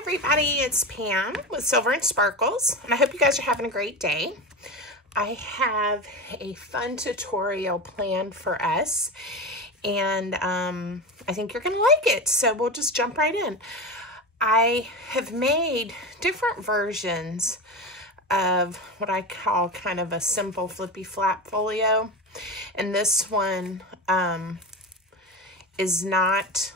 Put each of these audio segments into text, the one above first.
everybody, it's Pam with Silver and Sparkles, and I hope you guys are having a great day. I have a fun tutorial planned for us, and I think you're going to like it, so we'll just jump right in. I have made different versions of what I call kind of a simple flippy flap folio, and this one is not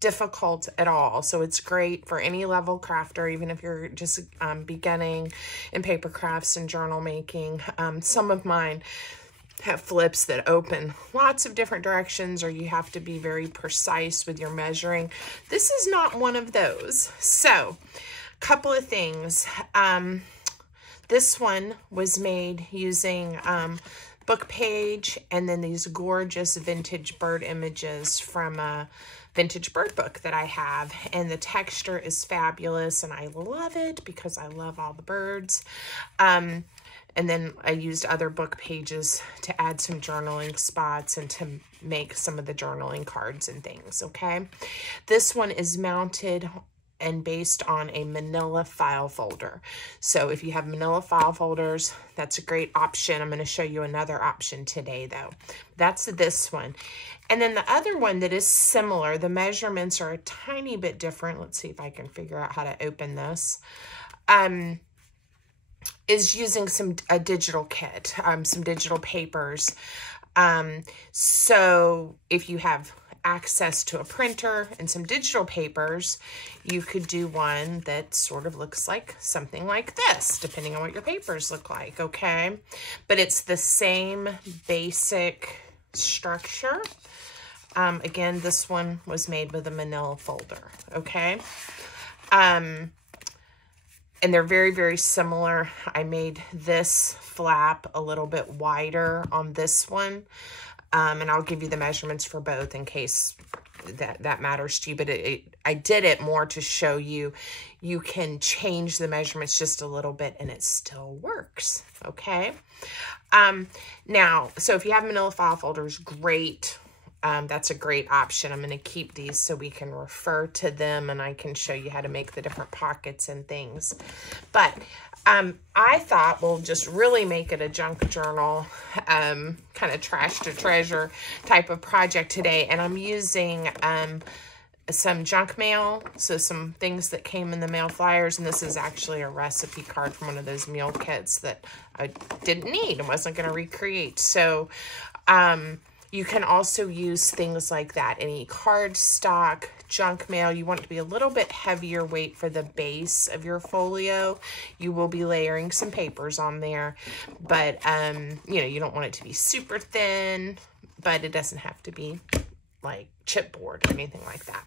difficult at all, so it's great for any level crafter, even if you're just beginning in paper crafts and journal making. Some of mine have flips that open lots of different directions, or you have to be very precise with your measuring. This is not one of those. So a couple of things. This one was made using book page and then these gorgeous vintage bird images from a vintage bird book that I have, and the texture is fabulous and I love it because I love all the birds. And then I used other book pages to add some journaling spots and to make some of the journaling cards and things, okay? This one is mounted and based on a manila file folder. So if you have manila file folders, that's a great option. I'm going to show you another option today though. That's this one. And then the other one that is similar, the measurements are a tiny bit different. Let's see if I can figure out how to open this. Is using a digital kit, some digital papers. So if you have access to a printer and some digital papers, you could do one that sort of looks like something like this, depending on what your papers look like, okay? But it's the same basic structure. Again, this one was made with a manila folder, okay? And they're very, very similar. I made this flap a little bit wider on this one. And I'll give you the measurements for both in case that matters to you. But I did it more to show you, you can change the measurements just a little bit and it still works, okay? Now, so if you have manila file folders, great. That's a great option. I'm going to keep these so we can refer to them and I can show you how to make the different pockets and things. But I thought we'll just really make it a junk journal, kind of trash to treasure type of project today. And I'm using some junk mail, so some things that came in the mail, flyers, and this is actually a recipe card from one of those meal kits that I didn't need and wasn't going to recreate. So you can also use things like that, any cardstock, junk mail. You want it to be a little bit heavier weight for the base of your folio. You will be layering some papers on there, but you know, you don't want it to be super thin, but it doesn't have to be like chipboard or anything like that.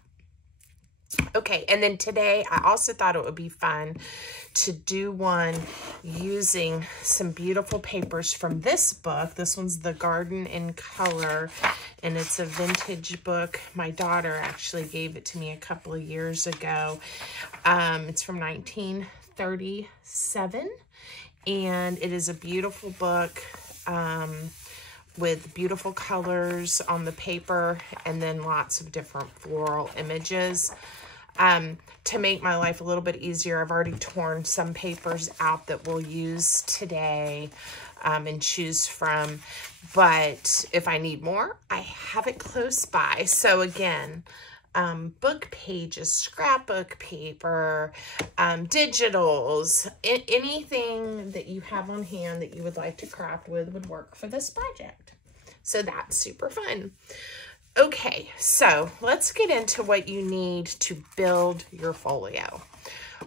Okay, and then today I also thought it would be fun to do one using some beautiful papers from this book. This one's The Garden in Color, and it's a vintage book. My daughter actually gave it to me a couple of years ago. It's from 1937, and it is a beautiful book with beautiful colors on the paper and then lots of different floral images. To make my life a little bit easier, I've already torn some papers out that we'll use today and choose from. But if I need more, I have it close by. So again, book pages, scrapbook paper, digitals, anything that you have on hand that you would like to craft with would work for this project. So that's super fun. Okay, so let's get into what you need to build your folio.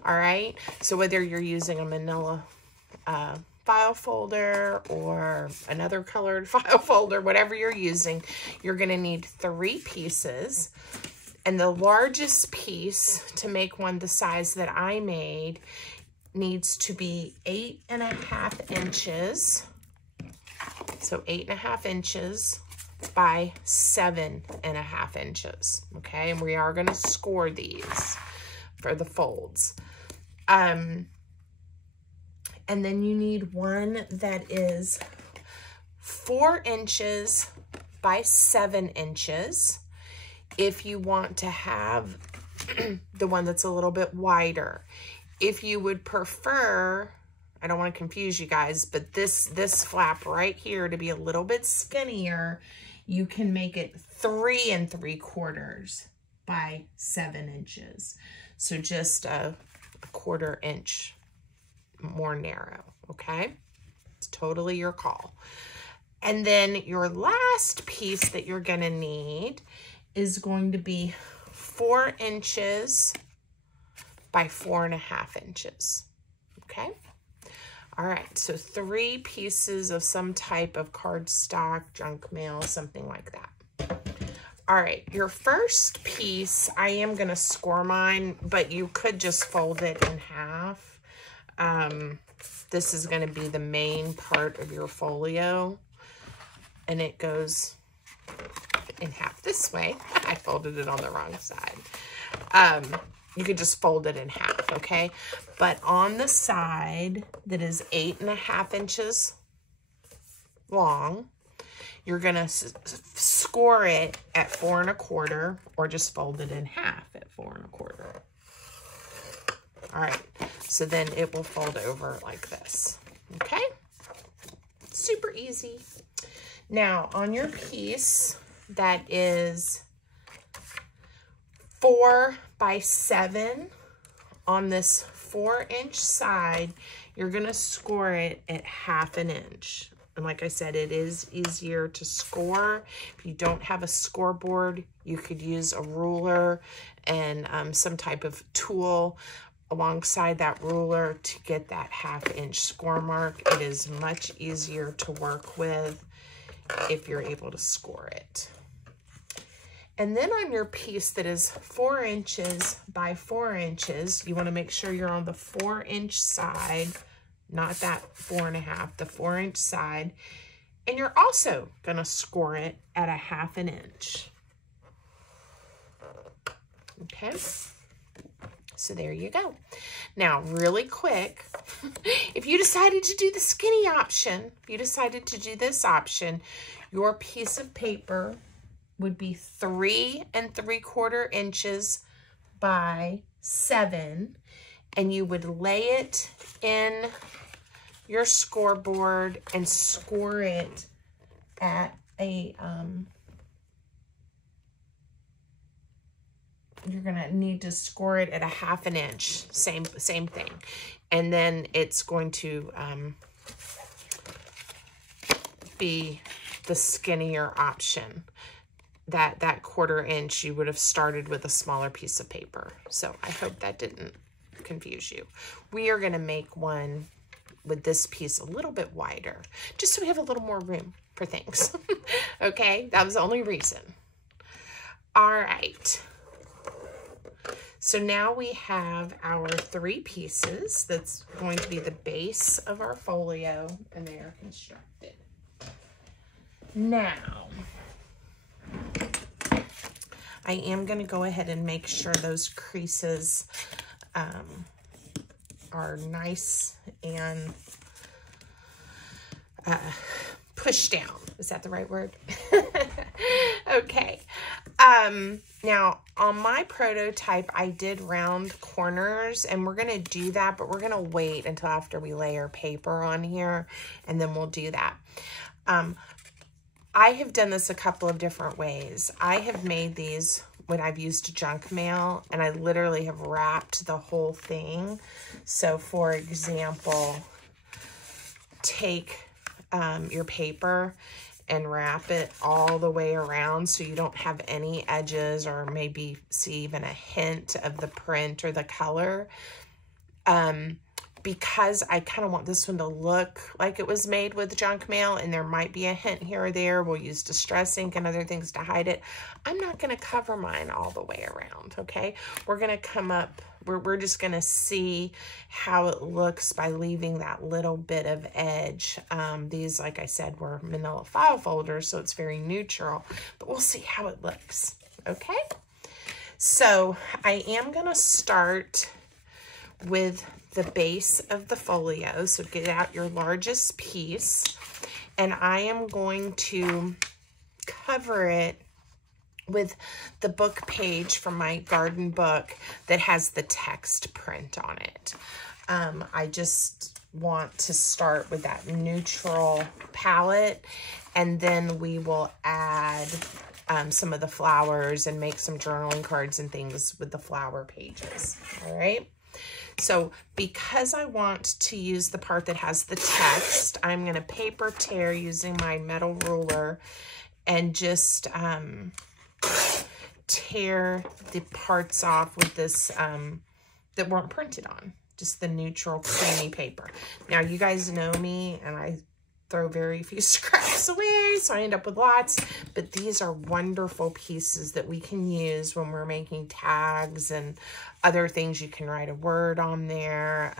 All right, so whether you're using a manila file folder or another colored file folder, whatever you're using, you're going to need 3 pieces. And the largest piece to make one the size that I made needs to be 8.5 inches. So 8.5 inches by 7.5 inches. Okay, and we are going to score these for the folds. And then you need one that is 4 inches by 7 inches. If you want to have the one that's a little bit wider. If you would prefer, I don't want to confuse you guys, but this flap right here to be a little bit skinnier, you can make it 3 3/4 by 7 inches. So just a 1/4 inch more narrow, okay? It's totally your call. And then your last piece that you're gonna need is going to be 4 inches by 4 1/2 inches, okay? All right, so 3 pieces of some type of cardstock, junk mail, something like that. All right, your first piece, I am gonna score mine, but you could just fold it in half. This is gonna be the main part of your folio, and it goes in half this way. I folded it on the wrong side. You could just fold it in half, okay? But on the side that is 8 1/2 inches long, you're gonna score it at 4 1/4, or just fold it in half at 4 1/4. All right, so then it will fold over like this, okay? Super easy. Now, on your piece that is 4 by 7, on this 4-inch side, you're gonna score it at 1/2 inch. And like I said, it is easier to score. If you don't have a scoreboard, you could use a ruler and some type of tool alongside that ruler to get that 1/2 inch score mark. It is much easier to work with if you're able to score it. And then on your piece that is 4 inches by 4 inches, you want to make sure you're on the 4-inch side, not that 4 1/2, the 4-inch side. And you're also going to score it at 1/2 inch. Okay. So there you go. Now, really quick, if you decided to do the skinny option, if you decided to do this option, your piece of paper would be 3 3/4 inches by 7, and you would lay it in your scoreboard and score it at a, you're gonna need to score it at 1/2 inch, same thing. And then it's going to be the skinnier option. That 1/4 inch, you would have started with a smaller piece of paper. So I hope that didn't confuse you. We are gonna make one with this piece a little bit wider, just so we have a little more room for things. Okay, that was the only reason. All right. So now we have our 3 pieces. That's going to be the base of our folio, and they are constructed. Now, I am going to go ahead and make sure those creases are nice and pushed down. Is that the right word? Okay. Now, on my prototype, I did round corners, and we're going to do that, but we're going to wait until after we lay our paper on here, and then we'll do that. I have done this a couple of different ways. I have made these when I've used junk mail, and I literally have wrapped the whole thing. So, for example, take your paper and wrap it all the way around so you don't have any edges, or maybe see even a hint of the print or the color. Because I kind of want this one to look like it was made with junk mail, and there might be a hint here or there. We'll use Distress ink and other things to hide it. I'm not going to cover mine all the way around, okay? We're going to come up, we're just going to see how it looks by leaving that little bit of edge. These, like I said, were manila file folders, so it's very neutral, but we'll see how it looks, okay? So I am going to start with the base of the folio. So get out your largest piece, and I am going to cover it with the book page from my garden book that has the text print on it. I just want to start with that neutral palette, and then we will add some of the flowers and make some journaling cards and things with the flower pages. All right. So because I want to use the part that has the text, I'm going to paper tear using my metal ruler and just tear the parts off with this that weren't printed on, just the neutral creamy paper. Now you guys know me, and I throw very few scraps away, so I end up with lots, but these are wonderful pieces that we can use when we're making tags and other things. You can write a word on there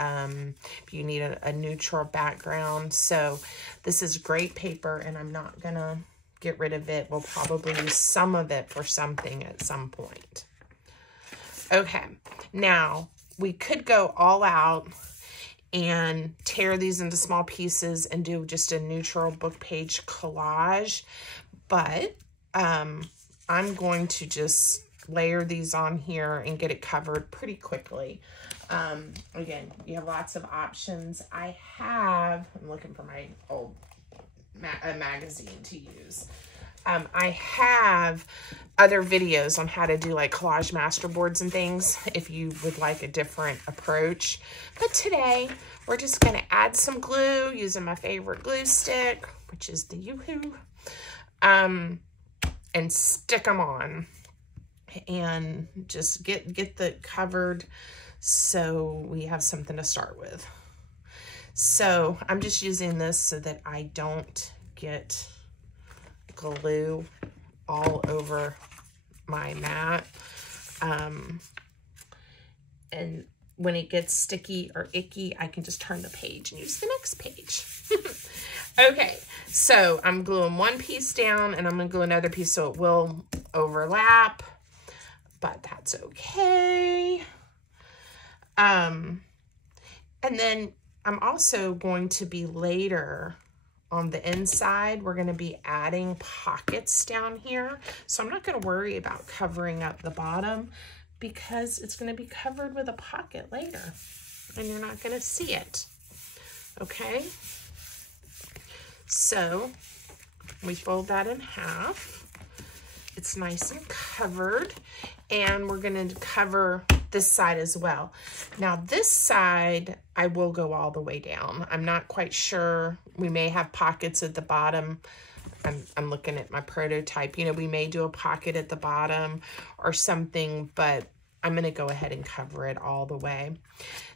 if you need a neutral background. So this is great paper, and I'm not gonna get rid of it. We'll probably use some of it for something at some point. Okay, now we could go all out and tear these into small pieces and do just a neutral book page collage, but I'm going to just layer these on here and get it covered pretty quickly. Again, you have lots of options. I'm looking for my old magazine to use. I have other videos on how to do like collage masterboards and things if you would like a different approach. But today we're just going to add some glue using my favorite glue stick, which is the Yoo-Hoo, and stick them on and just get the covered so we have something to start with. So I'm just using this so that I don't get glue all over my mat, and when it gets sticky or icky, I can just turn the page and use the next page. Okay, so I'm gluing one piece down, and I'm gonna glue another piece so it will overlap, but that's okay. And then I'm also going to be later on the inside, we're going to be adding pockets down here. So I'm not going to worry about covering up the bottom because it's going to be covered with a pocket later and you're not going to see it. Okay. So we fold that in half. It's nice and covered, and we're going to cover this side as well. Now this side, I will go all the way down. I'm not quite sure. We may have pockets at the bottom. I'm looking at my prototype. You know, we may do a pocket at the bottom or something, but I'm going to go ahead and cover it all the way.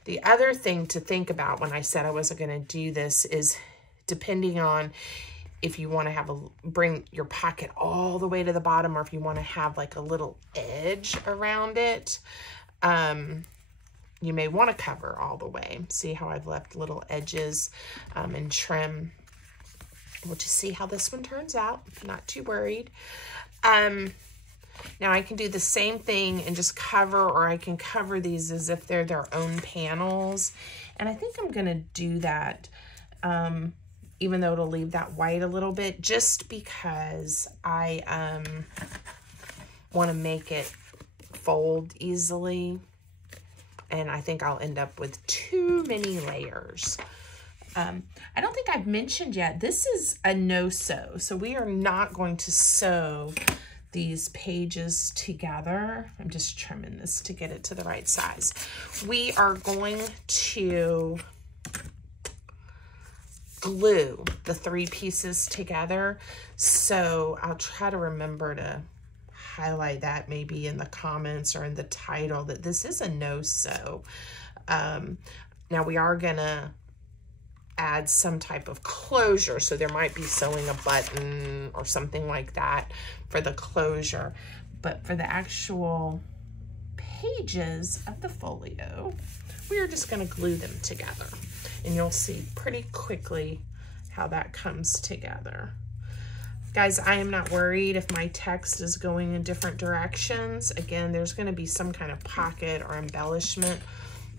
The other thing to think about when I said I wasn't going to do this is depending on if you want to bring your pocket all the way to the bottom, or if you want to have like a little edge around it, you may want to cover all the way. See how I've left little edges and trim. We'll just see how this one turns out. Not too worried. Now I can do the same thing and just cover, or I can cover these as if they're their own panels. And I think I'm going to do that, even though it'll leave that white a little bit, just because I want to make it fold easily. And I think I'll end up with too many layers. I don't think I've mentioned yet, this is a no-sew. So we are not going to sew these pages together. I'm just trimming this to get it to the right size. We are going to glue the three pieces together. So I'll try to remember to highlight that maybe in the comments or in the title that this is a no-sew. Now we are gonna add some type of closure, so there might be sewing a button or something like that for the closure, but for the actual pages of the folio, we are just going to glue them together, and you'll see pretty quickly how that comes together. Guys, I am not worried if my text is going in different directions. Again, there's going to be some kind of pocket or embellishment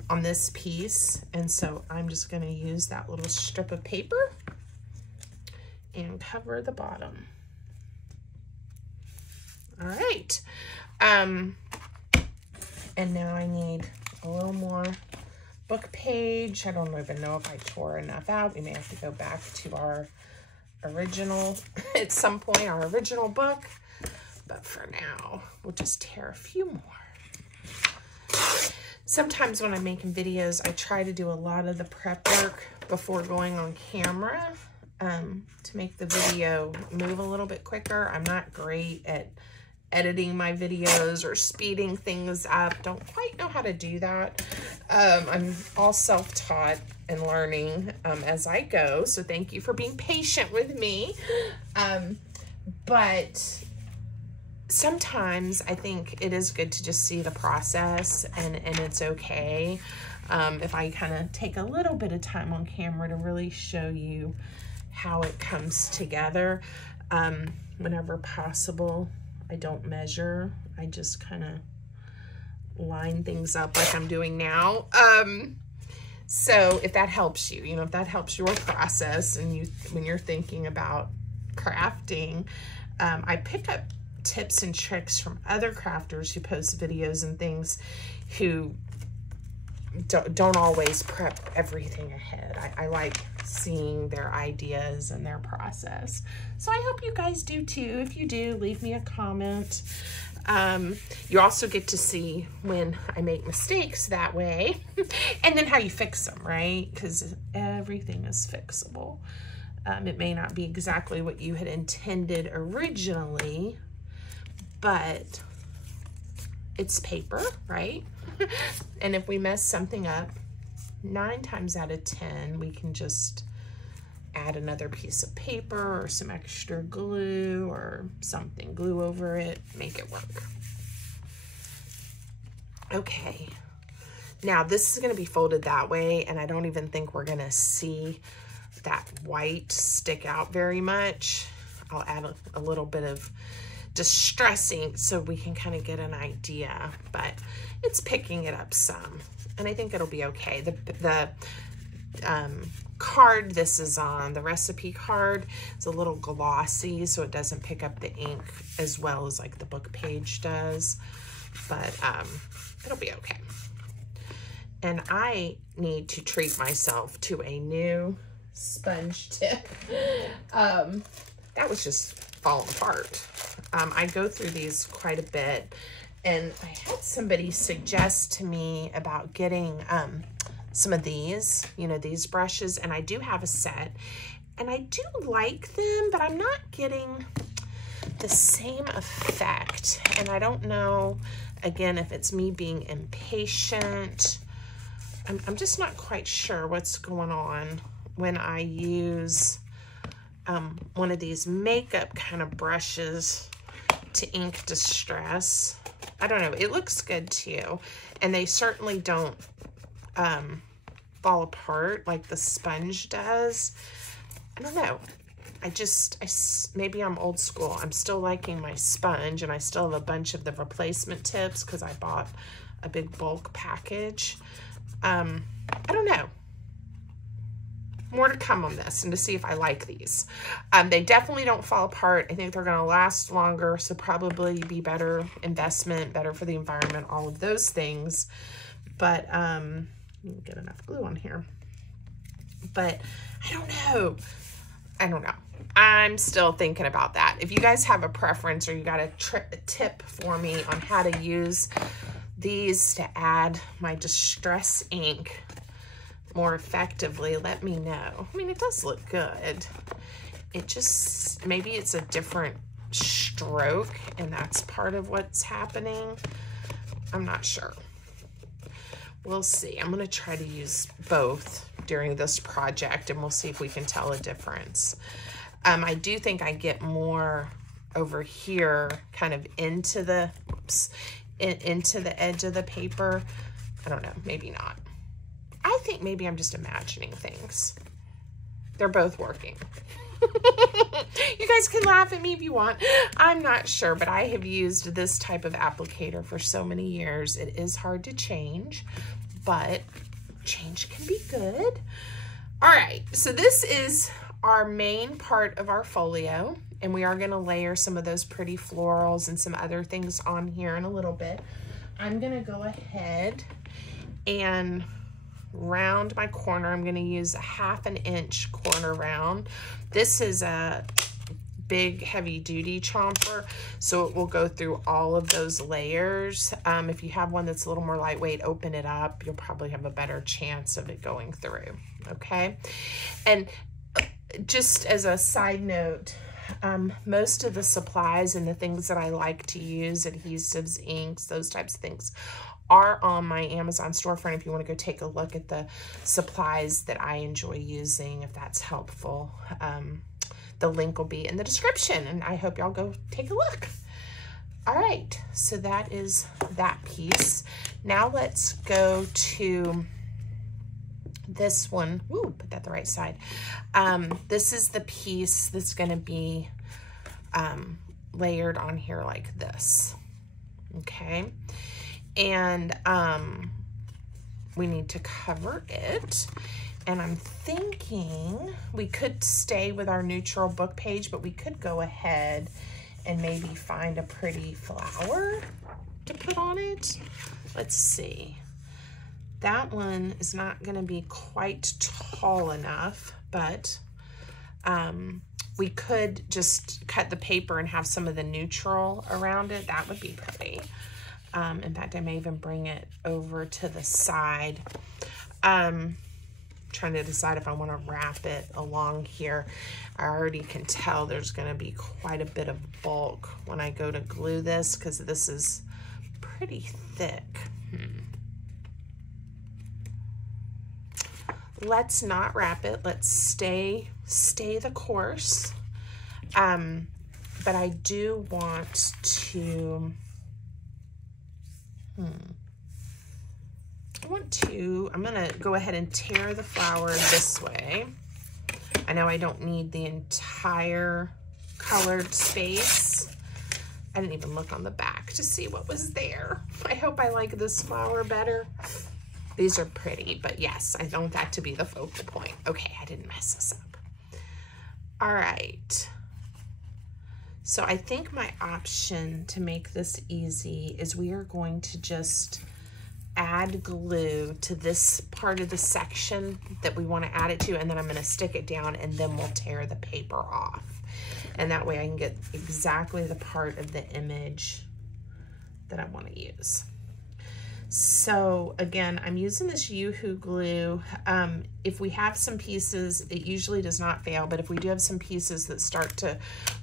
on this piece, and so I'm just going to use that little strip of paper and cover the bottom. All right. And now I need a little more book page. I don't even know if I tore enough out. We may have to go back to our original at some point, our original book. But for now, we'll just tear a few more. Sometimes when I'm making videos, I try to do a lot of the prep work before going on camera to make the video move a little bit quicker. I'm not great at editing my videos or speeding things up. Don't quite know how to do that. I'm all self-taught and learning as I go. So thank you for being patient with me. But sometimes I think it is good to just see the process, and it's okay if I kind of take a little bit of time on camera to really show you how it comes together. Whenever possible, I don't measure. I just kind of line things up like I'm doing now. So if that helps you, if that helps your process and when you're thinking about crafting, I pick up tips and tricks from other crafters who post videos and things who don't always prep everything ahead. I like seeing their ideas and their process. So I hope you guys do too. If you do, leave me a comment. You also get to see when I make mistakes that way and then how you fix them, right? Because everything is fixable. It may not be exactly what you had intended originally, but it's paper, right? And if we mess something up, 9 times out of 10, we can just add another piece of paper or some extra glue or something, glue over it, make it work. Okay, now this is gonna be folded that way, and I don't even think we're gonna see that white stick out very much. I'll add a little bit of distress ink so we can kind of get an idea, but it's picking it up some, and I think it'll be okay. The card this is on, the recipe card, is a little glossy, so it doesn't pick up the ink as well as like the book page does, but it'll be okay. And I need to treat myself to a new sponge tip. That was just falling apart. I go through these quite a bit, and I had somebody suggest to me about getting some of these, these brushes, and I do have a set, and I do like them, but I'm not getting the same effect, and I don't know, again, if it's me being impatient. I'm just not quite sure what's going on when I use one of these makeup kind of brushes to ink distress. I don't know, it looks good too, and they certainly don't fall apart like the sponge does. I don't know, maybe I'm old school. I'm still liking my sponge, and I still have a bunch of the replacement tips because I bought a big bulk package. I don't know. More to come on this and to see if I like these. They definitely don't fall apart. I think they're going to last longer, so probably be better investment, better for the environment, all of those things. But get enough glue on here. But I don't know. I'm still thinking about that. If you guys have a preference or you got a tip for me on how to use these to add my distress ink more effectively, let me know. I mean, it does look good. It just, maybe it's a different stroke, and that's part of what's happening. I'm not sure. We'll see. I'm going to try to use both during this project, and we'll see if we can tell a difference. I do think I get more over here, kind of into the, into the edge of the paper. I don't know, maybe not. I think maybe I'm just imagining things. They're both working. You guys can laugh at me if you want. I'm not sure, but I have used this type of applicator for so many years. It is hard to change, but change can be good. All right, so this is our main part of our folio. and we are going to layer some of those pretty florals and some other things on here in a little bit. I'm going to go ahead and round my corner. I'm going to use a 1/2 inch corner round. This is a big heavy duty chomper, so it will go through all of those layers. If you have one that's a little more lightweight, open it up. You'll probably have a better chance of it going through. Okay, and just as a side note, most of the supplies and the things that I like to use, adhesives, inks, those types of things, are on my Amazon storefront if you want to go take a look at the supplies that I enjoy using, if that's helpful. The link will be in the description, and I hope y'all go take a look. All right, so that is that piece. Now let's go to this one. Ooh, put that the right side. This is the piece that's going to be layered on here like this. Okay, and we need to cover it. And I'm thinking we could stay with our neutral book page, but we could go ahead and maybe find a pretty flower to put on it. Let's see. That one is not going to be quite tall enough, but we could just cut the paper and have some of the neutral around it. That would be pretty. In fact, I may even bring it over to the side. Trying to decide if I want to wrap it along here. I already can tell there's going to be quite a bit of bulk when I go to glue this, because this is pretty thick. Let's not wrap it. Let's stay the course. But I do want to I'm going to go ahead and tear the flower this way. I know I don't need the entire colored space. I didn't even look on the back to see what was there. I hope I like this flower better. These are pretty, but yes, I want that to be the focal point. Okay, I didn't mess this up. All right. So I think my option to make this easy is we are going to just add glue to this part of the section that we want to add it to, and then I'm going to stick it down, and then we'll tear the paper off. And that way I can get exactly the part of the image that I want to use. So again, I'm using this Yoo-Hoo glue. If we have some pieces, it usually does not fail, but if we do have some pieces that start to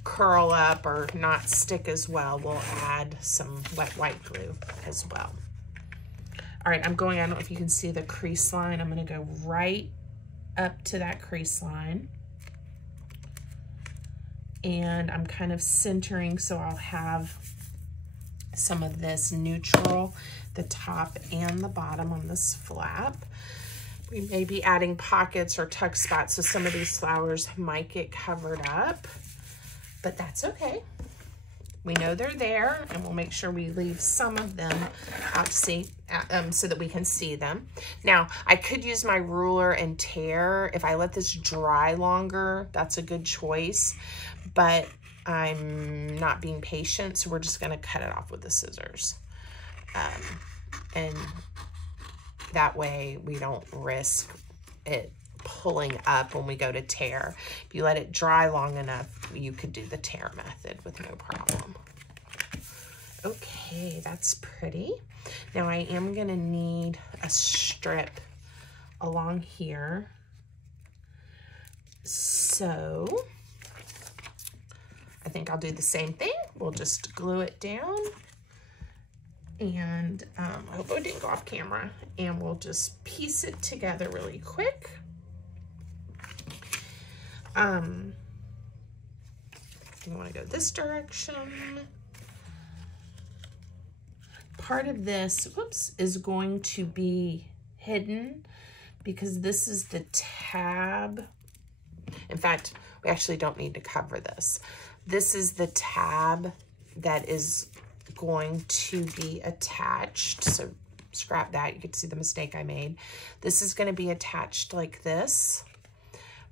curl up or not stick as well, we'll add some wet white glue as well. All right, I'm going, I don't know if you can see the crease line. I'm going to go right up to that crease line. And I'm kind of centering, so I'll have some of this neutral, the top and the bottom on this flap. We may be adding pockets or tuck spots, so some of these flowers might get covered up, but that's okay. We know they're there, and we'll make sure we leave some of them out to see, so that we can see them. Now, I could use my ruler and tear. If I let this dry longer, that's a good choice, but I'm not being patient, so we're just gonna cut it off with the scissors. And that way we don't risk it pulling up when we go to tear. If you let it dry long enough, you could do the tear method with no problem. Okay, that's pretty. Now I am gonna need a strip along here. So I think I'll do the same thing. We'll just glue it down, and I hope it didn't go off camera, and we'll just piece it together really quick. You want to go this direction. Part of this, whoops, is going to be hidden because this is the tab. In fact, we actually don't need to cover this. This is the tab that is going to be attached. So scrap that. You can see the mistake I made. This is going to be attached like this.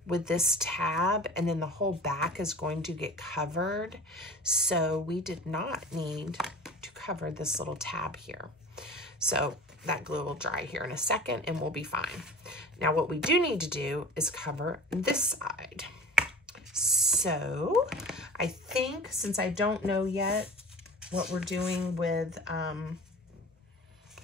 with this tab, and then the whole back is going to get covered. So we did not need to cover this little tab here. So that glue will dry here in a second and we'll be fine. Now what we do need to do is cover this side. So I think, since I don't know yet what we're doing with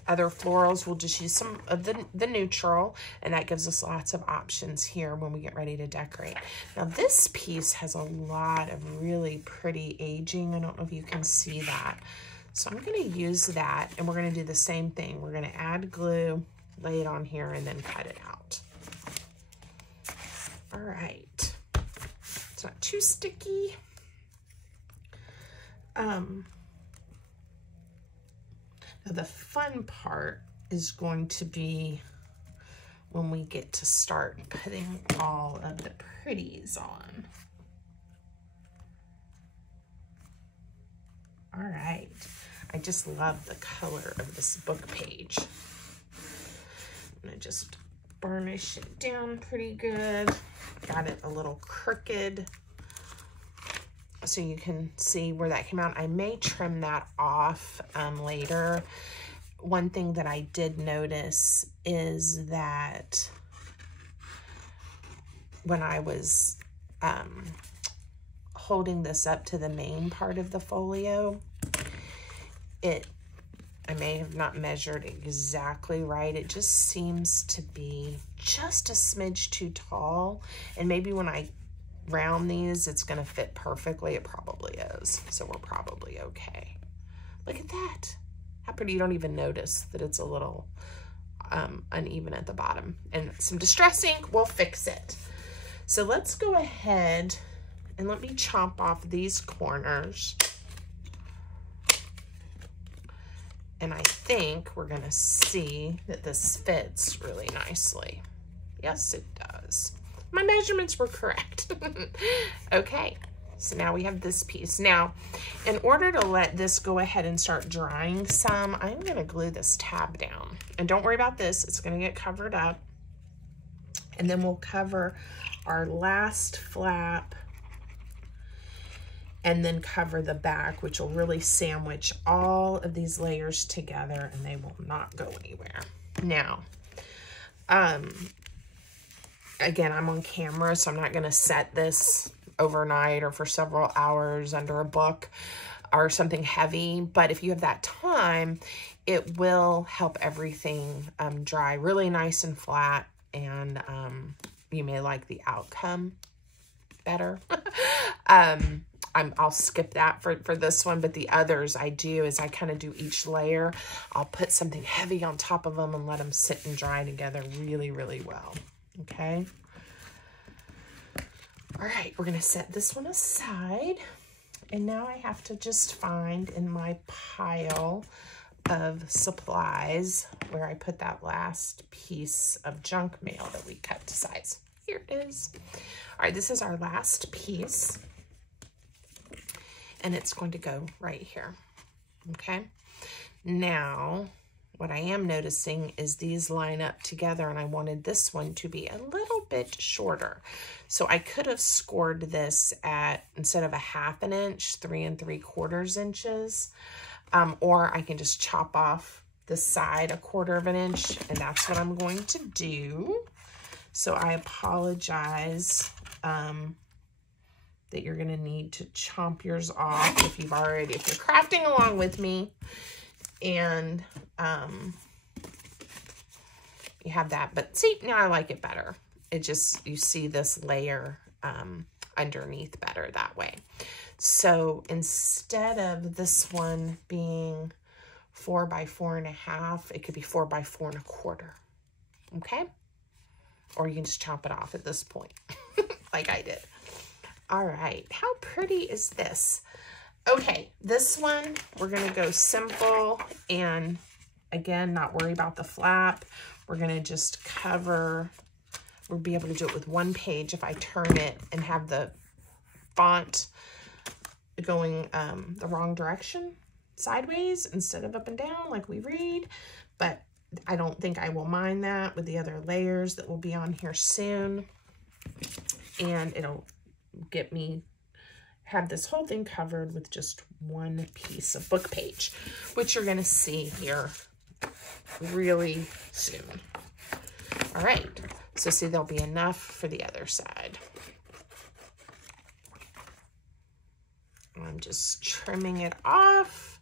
other florals, we'll just use some of the neutral, and that gives us lots of options here when we get ready to decorate. Now this piece has a lot of really pretty aging. I don't know if you can see that. So I'm going to use that, and we're going to do the same thing. We're going to add glue, lay it on here, and then cut it out. All right. It's not too sticky. Now the fun part is going to be when we get to start putting all of the pretties on. All right, I just love the color of this book page. I'm gonna just burnish it down pretty good. Got it a little crooked, so you can see where that came out. I may trim that off later. One thing that I did notice is that when I was holding this up to the main part of the folio, I may have not measured exactly right. It just seems to be just a smidge too tall, and maybe when I round these, it's gonna fit perfectly. It probably is, so we're probably okay. Look at that. How pretty. You don't even notice that it's a little uneven at the bottom. And some Distress ink will fix it. So let's go ahead and let me chomp off these corners. And I think we're gonna see that this fits really nicely. Yes, it does. My measurements were correct. Okay, so now we have this piece. Now, in order to let this go ahead and start drying some, I'm gonna glue this tab down. And don't worry about this, it's gonna get covered up. And then we'll cover our last flap and then cover the back, which will really sandwich all of these layers together, and they will not go anywhere. Now, again, I'm on camera, so I'm not gonna set this overnight or for several hours under a book or something heavy, but if you have that time, it will help everything dry really nice and flat, and you may like the outcome better. I'll skip that for this one, but the others I do is I kind of do each layer. I'll put something heavy on top of them and let them sit and dry together really, really well. Okay. All right, we're gonna set this one aside. And now I have to just find in my pile of supplies where I put that last piece of junk mail that we cut to size. Here it is. All right, this is our last piece. And it's going to go right here, okay? Now, what I am noticing is these line up together, and I wanted this one to be a little bit shorter. So I could have scored this at, instead of a 1/2 inch, 3 3/4 inches, or I can just chop off the side 1/4 inch, and that's what I'm going to do. So I apologize, that you're gonna need to chomp yours off if you're crafting along with me, and you have that. But see, now I like it better. It just, you see this layer underneath better that way. So instead of this one being 4 by 4 1/2, it could be 4 by 4 1/4, okay? Or you can just chop it off at this point, like I did. All right, how pretty is this? Okay, this one, we're gonna go simple, and again, not worry about the flap. We're gonna just cover, we'll be able to do it with one page if I turn it and have the font going the wrong direction, sideways instead of up and down like we read, but I don't think I will mind that with the other layers that will be on here soon. and it'll get me have this whole thing covered with just one piece of book page, which you're going to see here really soon. All right, so see, there'll be enough for the other side. I'm just trimming it off.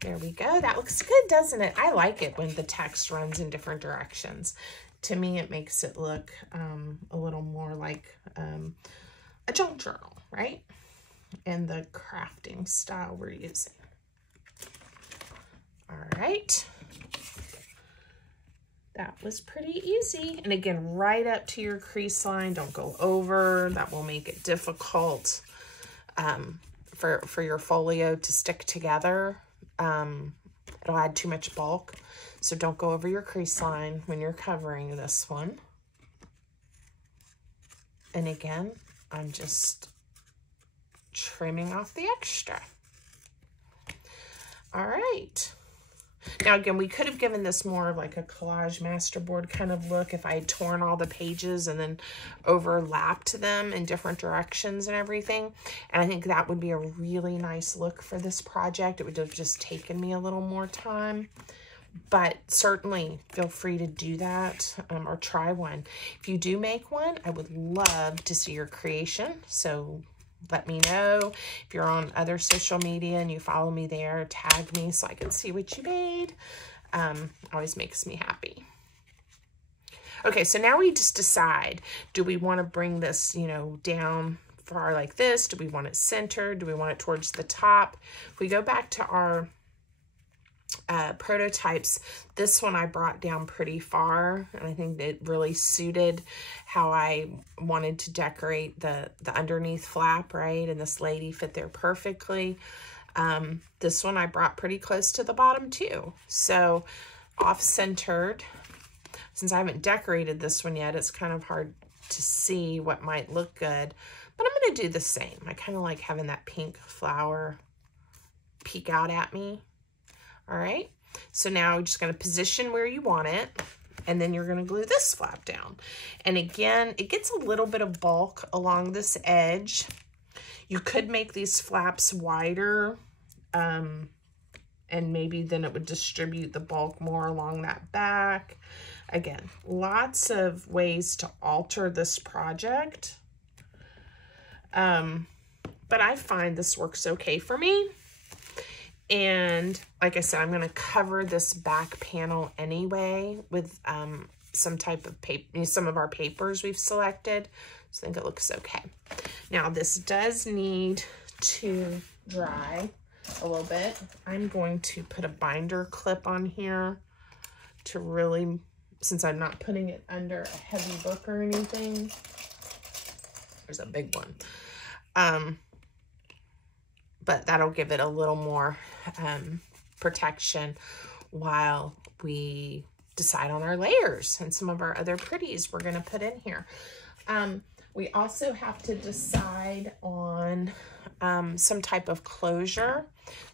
There we go. That looks good, doesn't it? I like it when the text runs in different directions. To me, it makes it look a little more like a junk journal, right? And the crafting style we're using. All right. That was pretty easy. And again, right up to your crease line. Don't go over. That will make it difficult for your folio to stick together. It'll add too much bulk. So don't go over your crease line when you're covering this one. And again, I'm just trimming off the extra. All right. Now again, we could have given this more of like a collage masterboard kind of look if I had torn all the pages and then overlapped them in different directions and everything. And I think that would be a really nice look for this project. It would have just taken me a little more time. But certainly feel free to do that or try one. If you do make one, I would love to see your creation. So let me know. If you're on other social media and you follow me there, tag me so I can see what you made. Always makes me happy. Okay, so now we just decide, do we want to bring this, you know, down far like this? Do we want it centered? Do we want it towards the top? If we go back to our prototypes, this one I brought down pretty far, and I think it really suited how I wanted to decorate the underneath flap, right? And this lady fit there perfectly. This one I brought pretty close to the bottom too. So off-centered. Since I haven't decorated this one yet, it's kind of hard to see what might look good, but I'm going to do the same. I kind of like having that pink flower peek out at me. All right, so now we're just going to position where you want it, and then you're going to glue this flap down. And again, it gets a little bit of bulk along this edge. You could make these flaps wider, and maybe then it would distribute the bulk more along that back. Again, lots of ways to alter this project, but I find this works okay for me. And like I said, I'm going to cover this back panel anyway with some type of paper, some of our papers we've selected. So I think it looks okay. Now this does need to dry a little bit. I'm going to put a binder clip on here to really, since I'm not putting it under a heavy book or anything. There's a big one. But that'll give it a little more protection while we decide on our layers and some of our other pretties we're going to put in here. We also have to decide on some type of closure.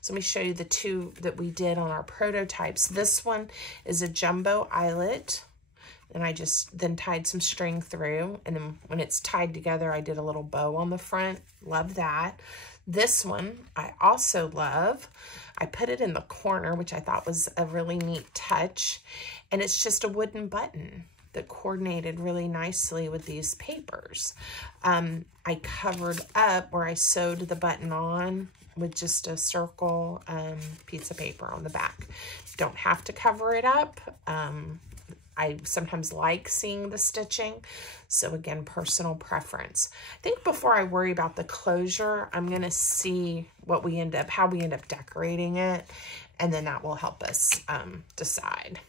So let me show you the two that we did on our prototypes. This one is a jumbo eyelet, and I just then tied some string through, and then when it's tied together, I did a little bow on the front. Love that. This one I also love. I put it in the corner, which I thought was a really neat touch, and it's just a wooden button that coordinated really nicely with these papers. I covered up where I sewed the button on with just a circle piece of paper on the back. Don't have to cover it up. I sometimes like seeing the stitching. So again, personal preference. I think before I worry about the closure, I'm gonna see what we end up, how we end up decorating it, and then that will help us decide.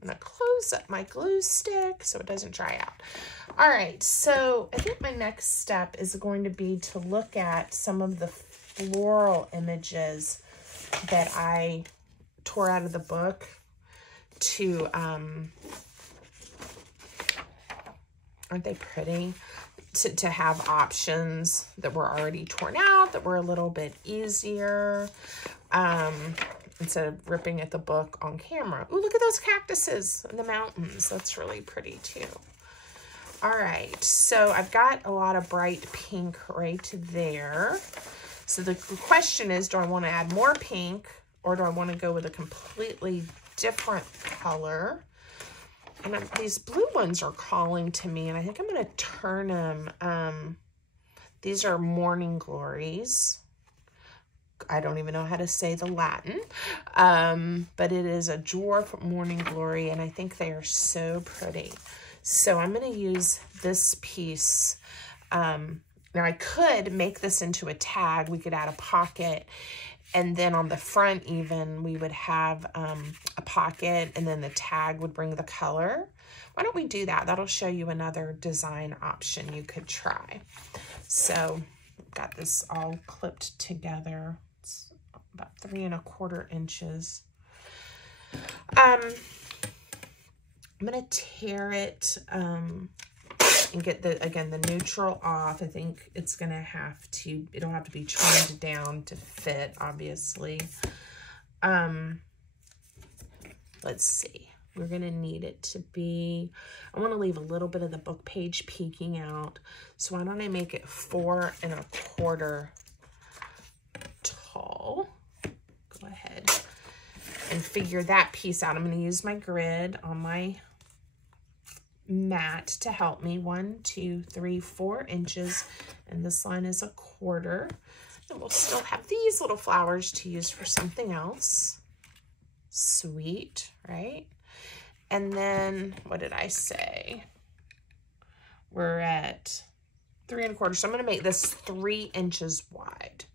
I'm gonna close up my glue stick so it doesn't dry out. All right, so I think my next step is going to be to look at some of the floral images that I tore out of the book to, aren't they pretty? To have options that were already torn out, that were a little bit easier, instead of ripping at the book on camera. Ooh, look at those cactuses in the mountains. That's really pretty too. All right, so I've got a lot of bright pink right there. So the question is, do I want to add more pink or do I want to go with a completely different color? And these blue ones are calling to me, and I think I'm going to turn them. These are Morning Glories. I don't even know how to say the Latin, but it is a dwarf Morning Glory, and I think they are so pretty. So I'm going to use this piece. Now I could make this into a tag. We could add a pocket, and then on the front even we would have a pocket, and then the tag would bring the color. Why don't we do that? That'll show you another design option you could try. So I've got this all clipped together. It's about 3 1/4 inches. I'm gonna tear it and get the neutral off. I think it's gonna have to, it'll have to be trimmed down to fit, obviously. Let's see, we're gonna need it to be, I wanna leave a little bit of the book page peeking out. So why don't I make it 4 1/4 tall? Go ahead and figure that piece out. I'm gonna use my grid on my mat to help me. 1, 2, 3, 4 inches, and this line is 1/4. And we'll still have these little flowers to use for something else. Sweet, right? And then what did I say? We're at 3 1/4, so I'm going to make this 3 inches wide.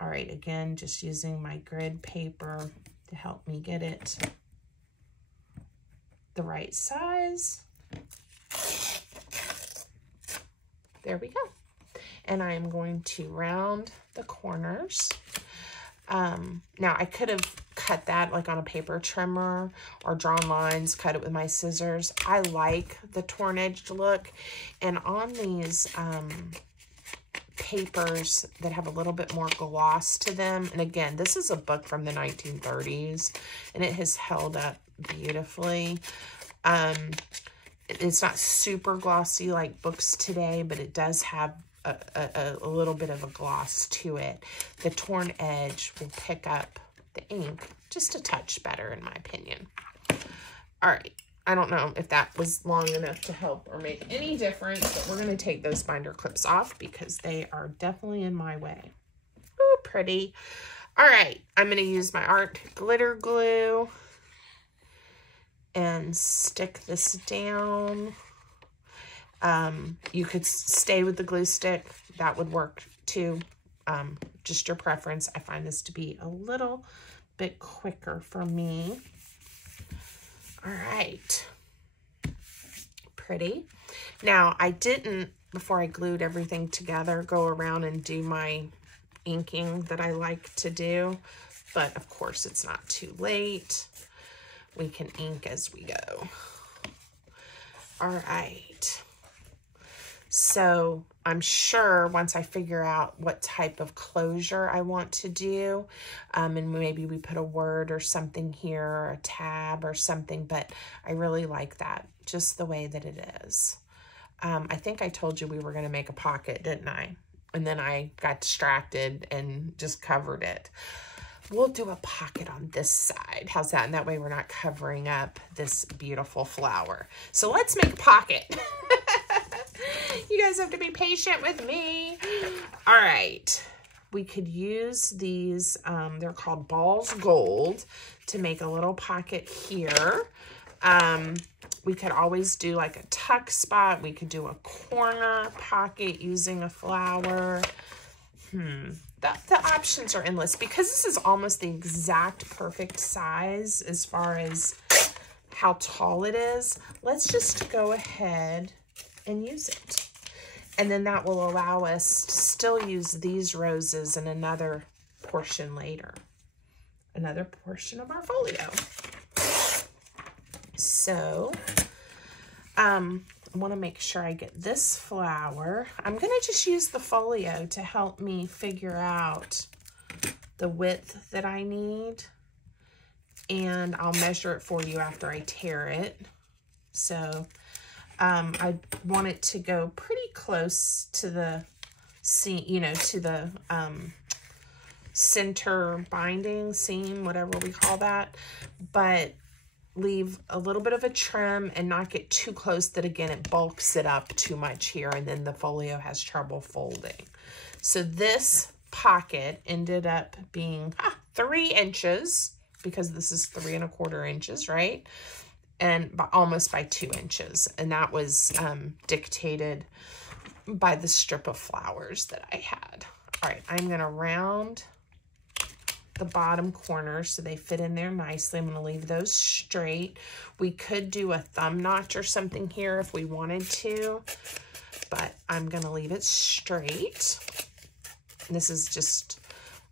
All right, again, just using my grid paper to help me get it the right size. There we go. And I am going to round the corners. Now I could have cut that like on a paper trimmer or drawn lines, cut it with my scissors. I like the torn edge look, and on these papers that have a little bit more gloss to them, and again, this is a book from the 1930s and it has held up beautifully. It's not super glossy like books today, but it does have a little bit of a gloss to it. The torn edge will pick up the ink just a touch better, in my opinion. All right, I don't know if that was long enough to help or make any difference, but we're going to take those binder clips off because they are definitely in my way. Ooh, pretty. All right, I'm going to use my art glitter glue and stick this down. You could stay with the glue stick. That would work too. Just your preference. I find this to be a little bit quicker for me. All right. Pretty. Now, I didn't, before I glued everything together, go around and do my inking that I like to do. But, of course, it's not too late. We can ink as we go. All right. So I'm sure once I figure out what type of closure I want to do, and maybe we put a word or something here, or a tab or something, but I really like that, just the way that it is. I think I told you we were going to make a pocket, didn't I? And then I got distracted and just covered it. We'll do a pocket on this side. How's that? And that way we're not covering up this beautiful flower. So let's make a pocket. You guys have to be patient with me. All right. We could use these, they're called Balls Gold, to make a little pocket here. We could always do like a tuck spot. We could do a corner pocket using a flower. The options are endless because this is almost the exact perfect size as far as how tall it is. Let's just go ahead and use it. And then that will allow us to still use these roses in another portion later. Another portion of our folio. So, I want to make sure I get this flower. I'm going to just use the folio to help me figure out the width that I need. And I'll measure it for you after I tear it. So, I want it to go pretty close to the seam, you know, to the center binding seam, whatever we call that, but leave a little bit of a trim and not get too close that, again, it bulks it up too much here and then the folio has trouble folding. So this pocket ended up being 3 inches, because this is 3 1/4 inches, right? And almost by 2 inches. And that was dictated by the strip of flowers that I had. All right, I'm gonna round the bottom corners so they fit in there nicely. I'm going to leave those straight. We could do a thumb notch or something here if we wanted to, but I'm going to leave it straight. This is just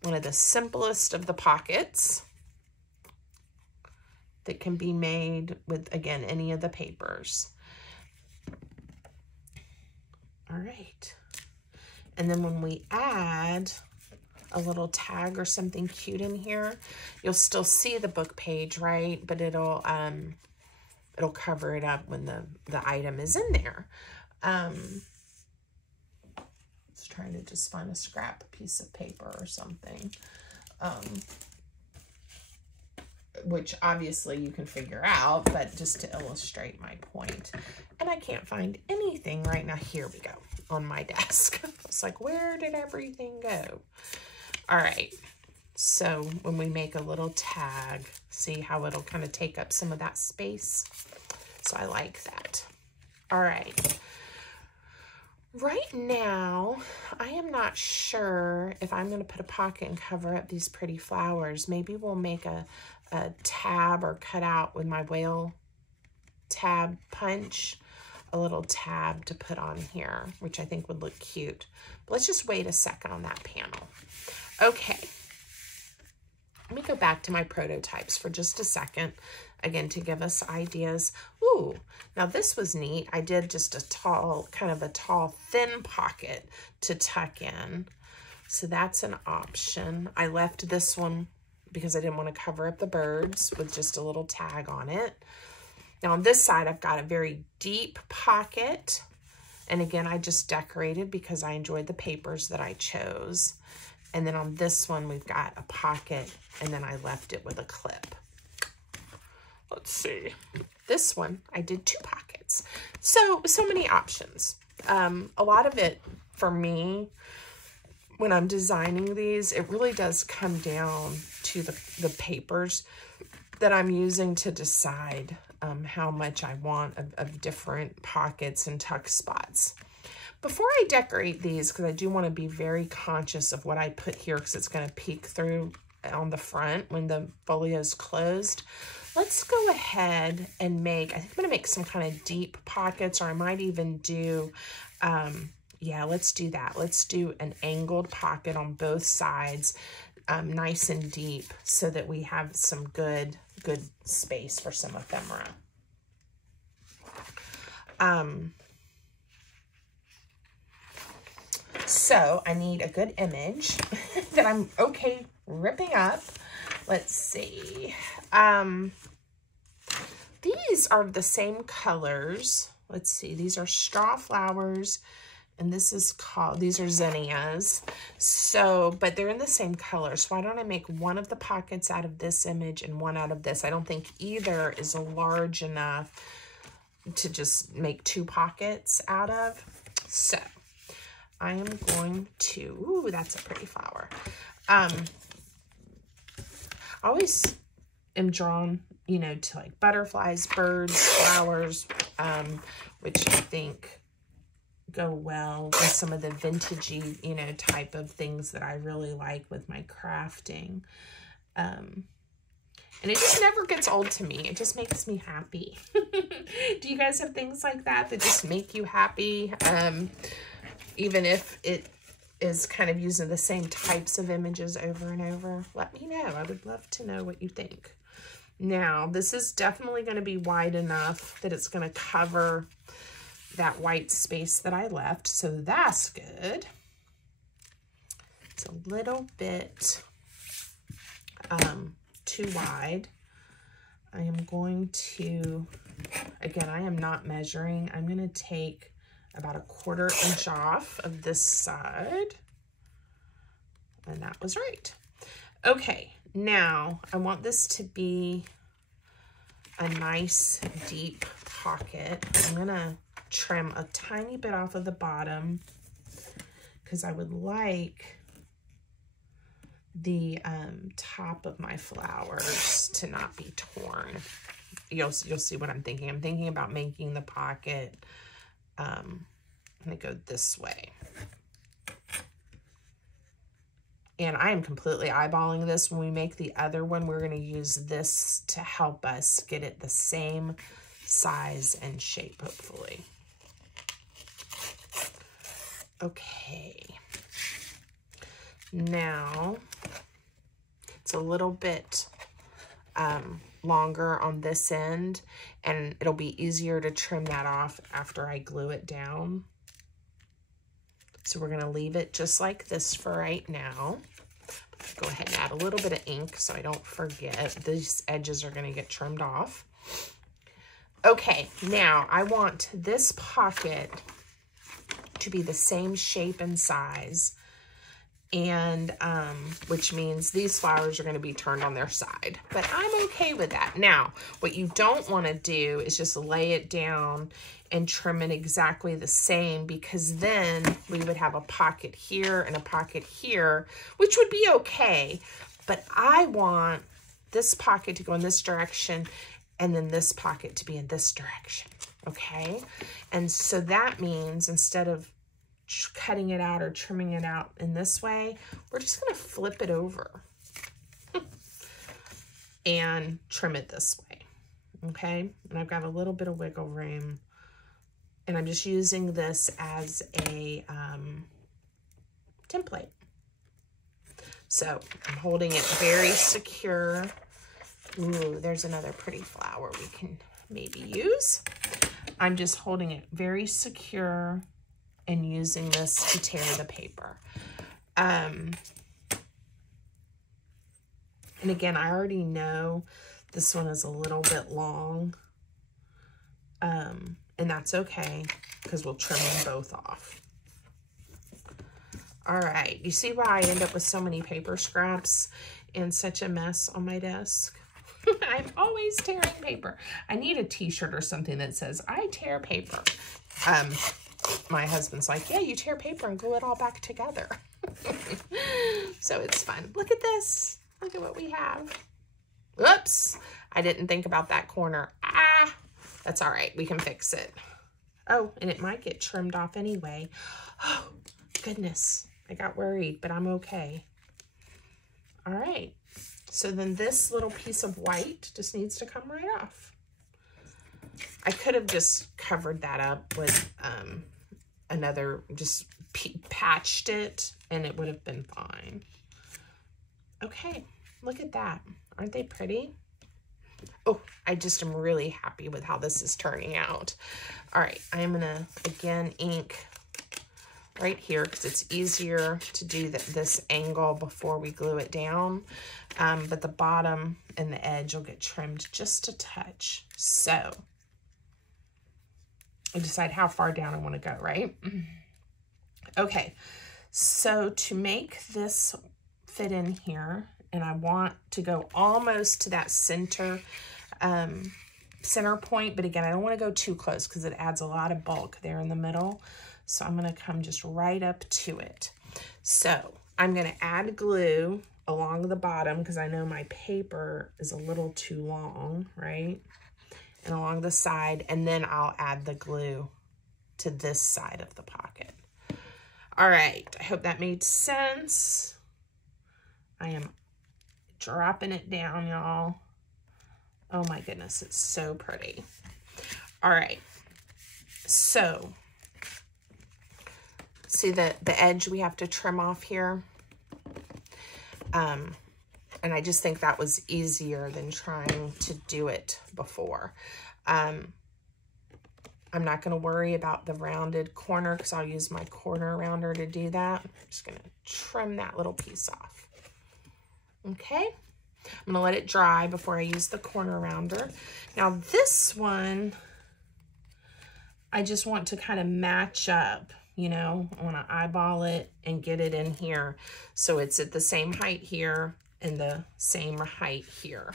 one of the simplest of the pockets that can be made with, again, any of the papers. All right. And then when we add a little tag or something cute in here, you'll still see the book page, right? But it'll cover it up when the item is in there. Let's try to just find a scrap piece of paper or something, which obviously you can figure out, but just to illustrate my point. And I can't find anything right now. Here we go, on my desk. It's like, where did everything go? All right, so when we make a little tag, see how it'll kind of take up some of that space? So I like that. All right. Right now, I am not sure if I'm going to put a pocket and cover up these pretty flowers. Maybe we'll make a tab or cut out with my whale tab punch, a little tab to put on here, which I think would look cute. But let's just wait a second on that panel. Okay, let me go back to my prototypes for just a second, again, to give us ideas. Ooh, now this was neat. I did just a tall, kind of a tall, thin pocket to tuck in. So that's an option. I left this one because I didn't want to cover up the birds with just a little tag on it. Now on this side, I've got a very deep pocket. And again, I just decorated because I enjoyed the papers that I chose. And then on this one, we've got a pocket, and then I left it with a clip. Let's see. This one, I did 2 pockets. So many options. A lot of it, for me, when I'm designing these, it really does come down to the papers that I'm using to decide how much I want of different pockets and tuck spots. Before I decorate these, because I do want to be very conscious of what I put here because it's going to peek through on the front when the folio is closed, let's go ahead and make, I think I'm going to make some kind of deep pockets, or I might even do, yeah, let's do that. Let's do an angled pocket on both sides, nice and deep, so that we have some good space for some ephemera. So I need a good image that I'm okay ripping up. Let's see. These are the same colors. Let's see. These are straw flowers, and this is called, these are zinnias. So, but they're in the same color. So why don't I make one of the pockets out of this image and one out of this? I don't think either is large enough to just make 2 pockets out of. So I am going to, ooh, that's a pretty flower. I always am drawn, you know, to like butterflies, birds, flowers, which I think go well with some of the vintagey, you know, type of things that I really like with my crafting. And it just never gets old to me. It just makes me happy. Do you guys have things like that that just make you happy? Even if it is kind of using the same types of images over and over, let me know. I would love to know what you think. Now, this is definitely going to be wide enough that it's going to cover that white space that I left, so that's good. It's a little bit too wide. I am going to, again, I am not measuring. I'm going to take about 1/4 inch off of this side. And that was right. Okay, now I want this to be a nice deep pocket. I'm going to trim a tiny bit off of the bottom because I would like the top of my flowers to not be torn. You'll see what I'm thinking. I'm thinking about making the pocket, I'm gonna go this way. And I am completely eyeballing this. When we make the other one, we're gonna use this to help us get it the same size and shape, hopefully. Okay. Now, it's a little bit longer on this end, and it'll be easier to trim that off after I glue it down. So we're gonna leave it just like this for right now. Go ahead and add a little bit of ink so I don't forget. These edges are gonna get trimmed off. Okay, now I want this pocket to be the same shape and size, and which means these flowers are going to be turned on their side, but I'm okay with that. Now, what you don't want to do is just lay it down and trim it exactly the same, because then we would have a pocket here and a pocket here, which would be okay, but I want this pocket to go in this direction and then this pocket to be in this direction, okay? And so that means instead of cutting it out or trimming it out in this way, we're just going to flip it over and trim it this way, okay? And I've got a little bit of wiggle room, and I'm just using this as a template. So I'm holding it very secure. Ooh, there's another pretty flower we can maybe use. I'm just holding it very secure and using this to tear the paper. And again, I already know this one is a little bit long, and that's okay because we'll trim them both off. All right, you see why I end up with so many paper scraps and such a mess on my desk? I'm always tearing paper. I need a t-shirt or something that says, I tear paper. My husband's like, yeah, you tear paper and glue it all back together. So it's fun. Look at this. Look at what we have. Oops. I didn't think about that corner. Ah, that's all right. We can fix it. Oh, and it might get trimmed off anyway. Oh, goodness. I got worried, but I'm okay. All right. So then this little piece of white just needs to come right off. I could have just covered that up with another, just patched it, and it would have been fine. Okay, look at that. Aren't they pretty? Oh, I just am really happy with how this is turning out. All right, I'm gonna, again, ink right here because it's easier to do this angle before we glue it down. But the bottom and the edge will get trimmed just a touch. So I decide how far down I want to go, right? Okay, so to make this fit in here, and I want to go almost to that center point, but again, I don't want to go too close because it adds a lot of bulk there in the middle. So I'm going to come just right up to it. So I'm going to add glue along the bottom because I know my paper is a little too long, right? And along the side, and then I'll add the glue to this side of the pocket. All right, I hope that made sense. I am dropping it down, y'all. Oh my goodness, it's so pretty. All right, so see the edge we have to trim off here? And I just think that was easier than trying to do it before. I'm not going to worry about the rounded corner because I'll use my corner rounder to do that. I'm just going to trim that little piece off. Okay. I'm gonna let it dry before I use the corner rounder. Now this one, I just want to kind of match up, you know, I want to eyeball it and get it in here so it's at the same height here and the same height here.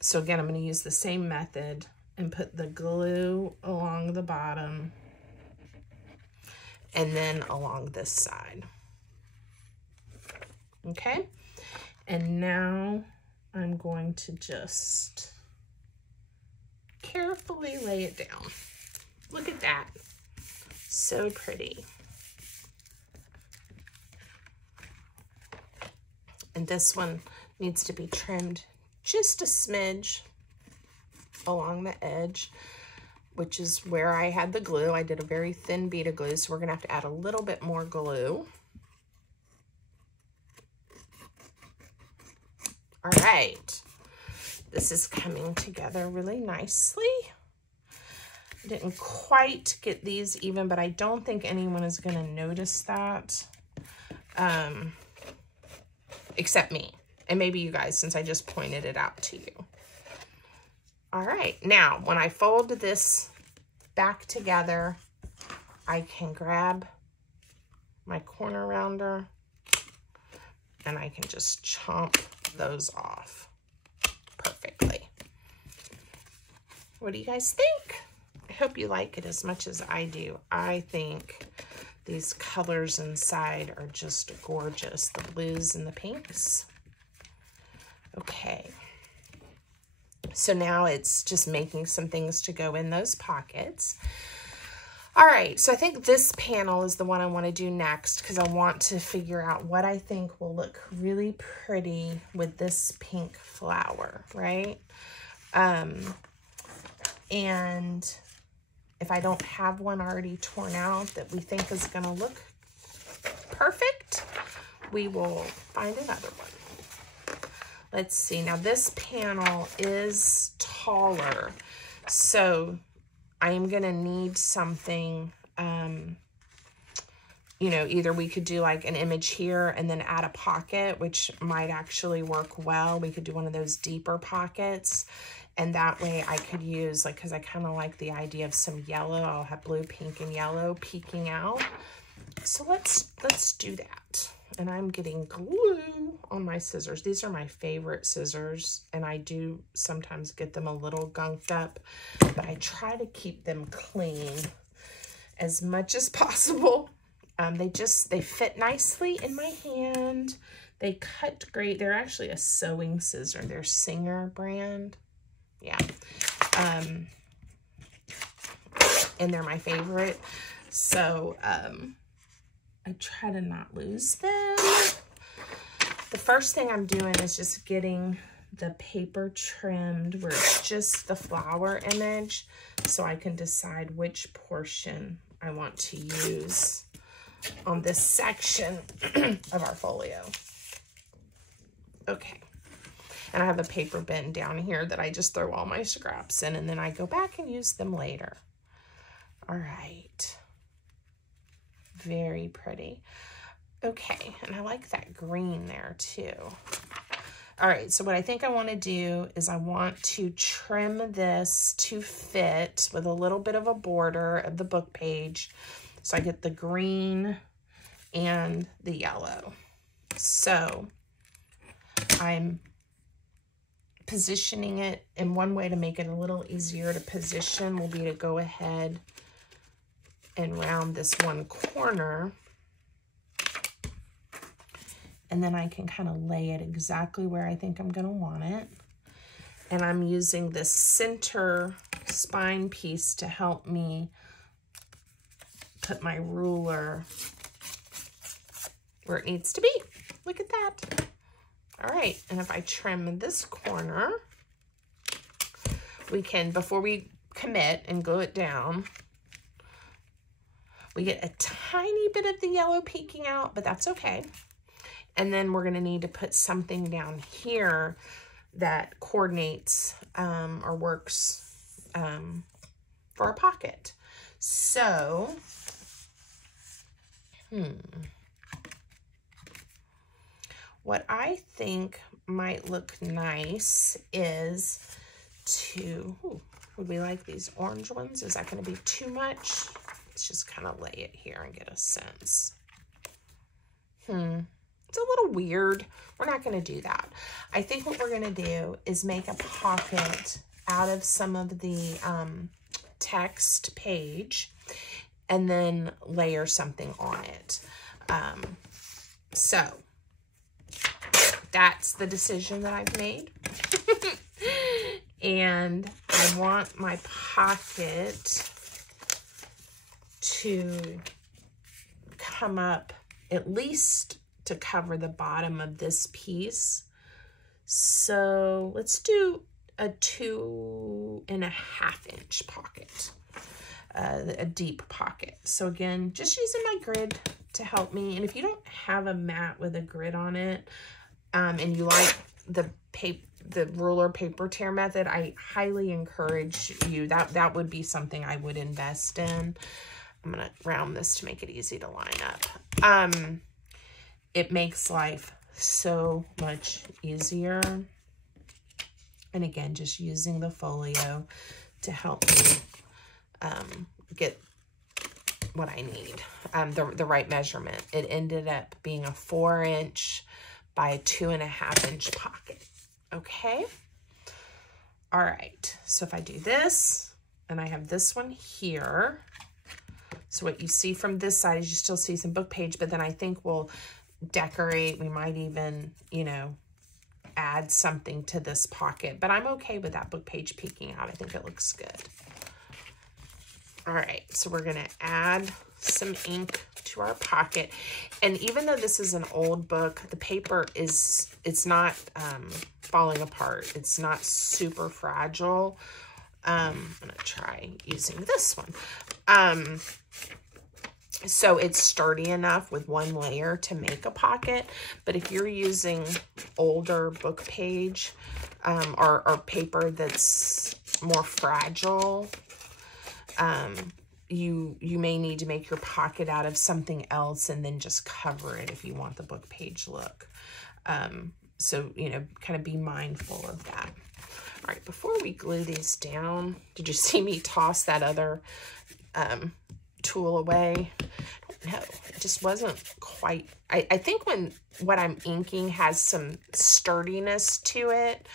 So again, I'm going to use the same method and put the glue along the bottom and then along this side. Okay, and now I'm going to just carefully lay it down. Look at that. So pretty. And this one needs to be trimmed just a smidge along the edge, which is where I had the glue. I did a very thin bead of glue, so we're gonna have to add a little bit more glue. All right, this is coming together really nicely. I didn't quite get these even, but I don't think anyone is gonna notice that, except me, and maybe you guys, since I just pointed it out to you. All right, now when I fold this back together, I can grab my corner rounder and I can just chomp those off perfectly. What do you guys think? I hope you like it as much as I do. I think these colors inside are just gorgeous, the blues and the pinks. Okay, so now it's just making some things to go in those pockets. All right, so I think this panel is the one I want to do next because I want to figure out what I think will look really pretty with this pink flower, right? And if I don't have one already torn out that we think is going to look perfect, we will find another one. Let's see. Now this panel is taller, so I am going to need something, you know, either we could do like an image here and then add a pocket, which might actually work well. We could do one of those deeper pockets. And that way I could use, like, because I kind of like the idea of some yellow. I'll have blue, pink, and yellow peeking out. So let's do that. And I'm getting glue on my scissors. These are my favorite scissors, and I do sometimes get them a little gunked up, but I try to keep them clean as much as possible. They fit nicely in my hand. They cut great. They're actually a sewing scissor. They're Singer brand. Yeah. And they're my favorite. So, I try to not lose them. The first thing I'm doing is just getting the paper trimmed where it's just the flower image so I can decide which portion I want to use on this section of our folio. Okay. And I have a paper bin down here that I just throw all my scraps in, and then I go back and use them later. All right. Very pretty. Okay, and I like that green there too. All right, so what I think I want to do is I want to trim this to fit with a little bit of a border of the book page. So I get the green and the yellow. So I'm positioning it, and one way to make it a little easier to position will be to go ahead and round this one corner, and then I can kind of lay it exactly where I think I'm going to want it. And I'm using this center spine piece to help me put my ruler where it needs to be. Look at that. All right, and if I trim this corner, we can, before we commit and glue it down, we get a tiny bit of the yellow peeking out, but that's okay. And then we're gonna need to put something down here that coordinates or works for a pocket. So, what I think might look nice is to, ooh, would we like these orange ones? Is that going to be too much? Let's just kind of lay it here and get a sense. It's a little weird. We're not going to do that. I think what we're going to do is make a pocket out of some of the text page and then layer something on it. So that's the decision that I've made. And I want my pocket to come up at least to cover the bottom of this piece. So let's do a 2.5 inch pocket, a deep pocket. So again, just using my grid to help me. And if you don't have a mat with a grid on it, and you like the ruler paper tear method, I highly encourage you. That would be something I would invest in. I'm gonna round this to make it easy to line up. It makes life so much easier. And again, just using the folio to help me get what I need, the right measurement. It ended up being a 4 inch by a 2.5 inch pocket. Okay. All right. So if I do this, and I have this one here. So what you see from this side is you still see some book page, but then I think we'll decorate. We might even, you know, add something to this pocket, but I'm okay with that book page peeking out. I think it looks good. All right, so we're gonna add some ink to our pocket. And even though this is an old book, the paper is, it's not falling apart. It's not super fragile. I'm gonna try using this one. So it's sturdy enough with one layer to make a pocket. But if you're using older book page or paper that's more fragile, you may need to make your pocket out of something else and then just cover it if you want the book page look. So, you know, kind of be mindful of that. All right, before we glue these down, did you see me toss that other tool away? I don't know, it just wasn't quite, I think when what I'm inking has some sturdiness to it,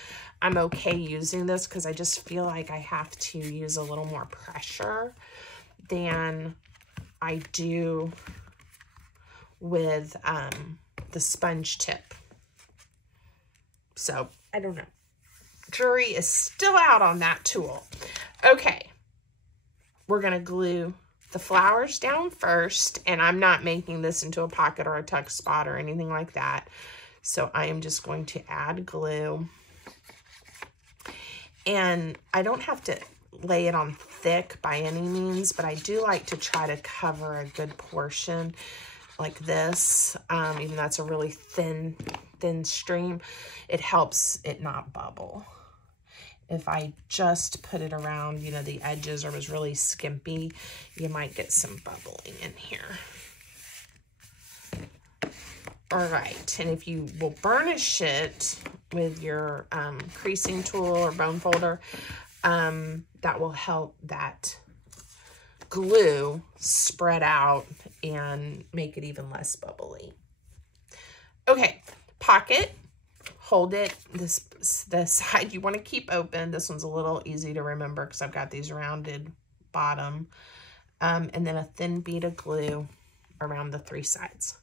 I'm okay using this because I just feel like I have to use a little more pressure than I do with the sponge tip. So I don't know. Jury is still out on that tool. Okay, we're gonna glue the flowers down first, and I'm not making this into a pocket or a tuck spot or anything like that. So I am just going to add glue. And I don't have to lay it on thick by any means, but I do like to try to cover a good portion like this. Even though that's a really thin stream, it helps it not bubble. If I just put it around, you know, the edges or was really skimpy, you might get some bubbling in here. All right, and if you will burnish it with your creasing tool or bone folder, that will help that glue spread out and make it even less bubbly. Okay, pocket. Hold it, the side you want to keep open. This one's a little easy to remember because I've got these rounded bottom. And then a thin bead of glue around the 3 sides.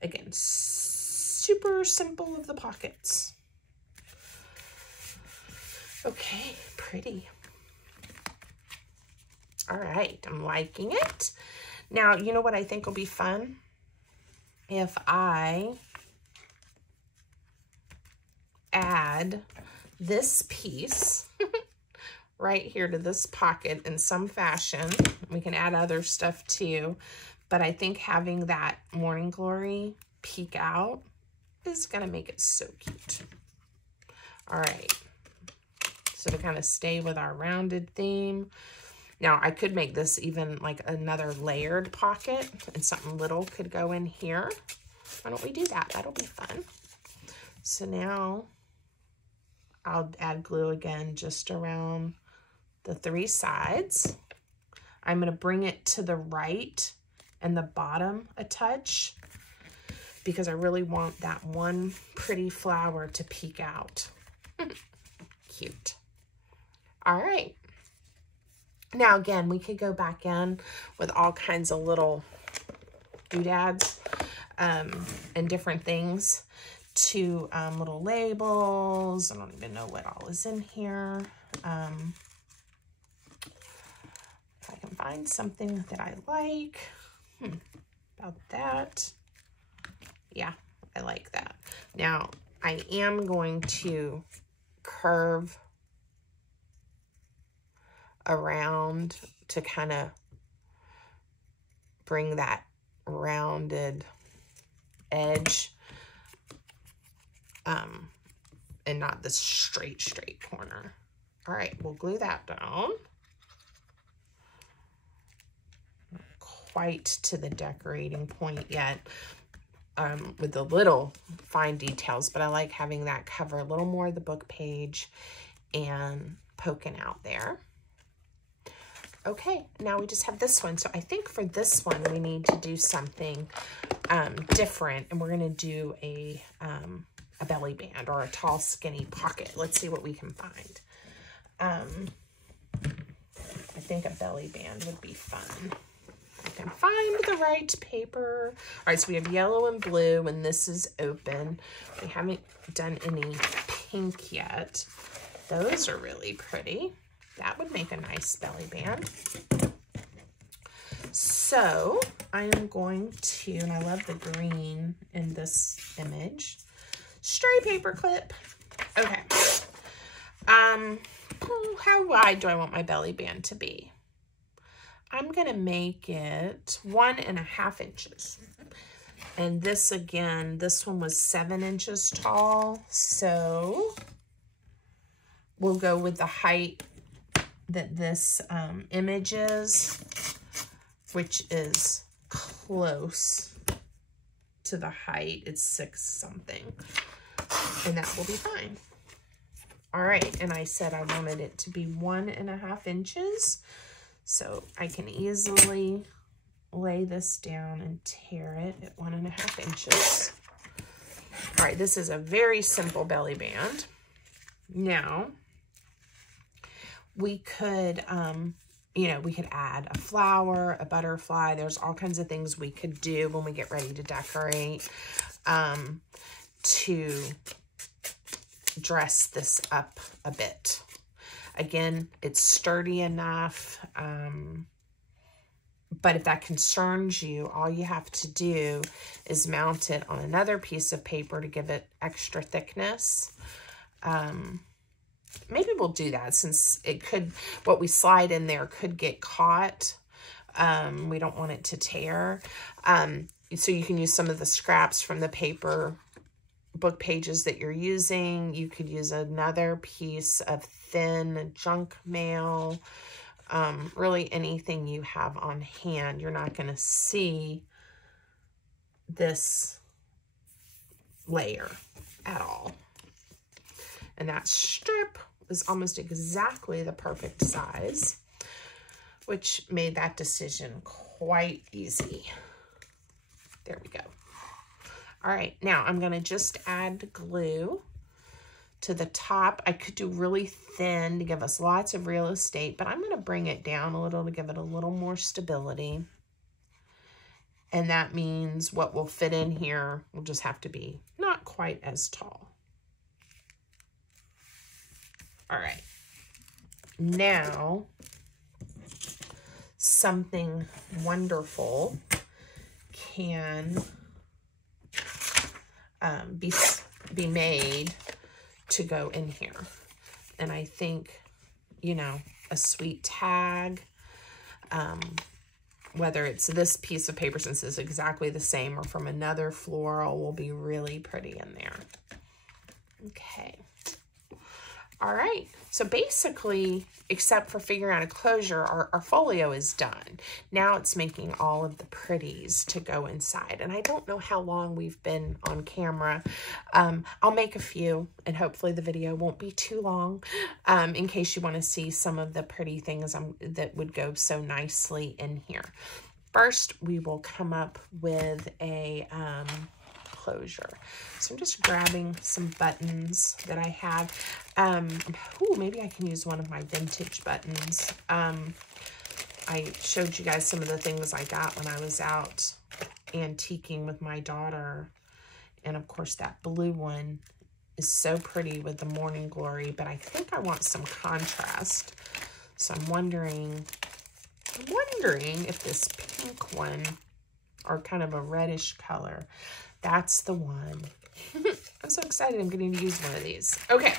Again, super simple of the pockets. Okay, pretty. All right, I'm liking it. Now, you know what I think will be fun? If I add this piece right here to this pocket in some fashion. We can add other stuff too, but I think having that Morning Glory peek out is gonna make it so cute. All right, so to kind of stay with our rounded theme. Now I could make this even like another layered pocket and something little could go in here. Why don't we do that? That'll be fun. So now I'll add glue again just around the 3 sides. I'm going to bring it to the right and the bottom a touch because I really want that one pretty flower to peek out. Cute. All right. Now again, we could go back in with all kinds of little doodads and different things to little labels. I don't even know what all is in here. If I can find something that I like. About that. Yeah, I like that. Now, I am going to curve around to kind of bring that rounded edge and not this straight corner. All right, we'll glue that down. Not quite to the decorating point yet with the little fine details, but I like having that cover a little more of the book page and poking out there. Okay, now we just have this one. So I think for this one, we need to do something different, and we're gonna do a belly band or a tall, skinny pocket. Let's see what we can find. I think a belly band would be fun. I can find the right paper. All right, so we have yellow and blue, and this is open. We haven't done any pink yet. Those are really pretty. That would make a nice belly band. So I am going to, and I love the green in this image, stray paper clip. Okay. How wide do I want my belly band to be? I'm going to make it 1.5 inches. And this again, this one was 7 inches tall. So we'll go with the height that this image is, which is close to the height. It's 6 something, and that will be fine. All right, and I said I wanted it to be 1.5 inches, so I can easily lay this down and tear it at 1.5 inches. All right, this is a very simple belly band. Now, we could, you know, we could add a flower, a butterfly. There's all kinds of things we could do when we get ready to decorate to dress this up a bit. Again, it's sturdy enough, but if that concerns you, all you have to do is mount it on another piece of paper to give it extra thickness. Maybe we'll do that since it could, what we slide in there could get caught. We don't want it to tear. So you can use some of the scraps from the paper book pages that you're using. You could use another piece of thin junk mail. Really anything you have on hand. You're not going to see this layer at all. And that strip is almost exactly the perfect size, which made that decision quite easy. There we go. All right, now I'm going to just add glue to the top. I could do really thin to give us lots of real estate, but I'm going to bring it down a little to give it a little more stability. And that means what will fit in here will just have to be not quite as tall. All right, now something wonderful can be made to go in here. And I think, you know, a sweet tag, whether it's this piece of paper, since it's exactly the same, or from another floral, will be really pretty in there. Okay. All right, so basically, except for figuring out a closure, our folio is done. Now it's making all of the pretties to go inside. And I don't know how long we've been on camera. I'll make a few, and hopefully the video won't be too long, in case you want to see some of the pretty things that would go so nicely in here. First, we will come up with a closure. So I'm just grabbing some buttons that I have. Ooh, maybe I can use one of my vintage buttons. I showed you guys some of the things I got when I was out antiquing with my daughter. And of course that blue one is so pretty with the morning glory, but I think I want some contrast. So I'm wondering if this pink one, or kind of a reddish color, that's the one. I'm so excited I'm getting to use one of these. Okay.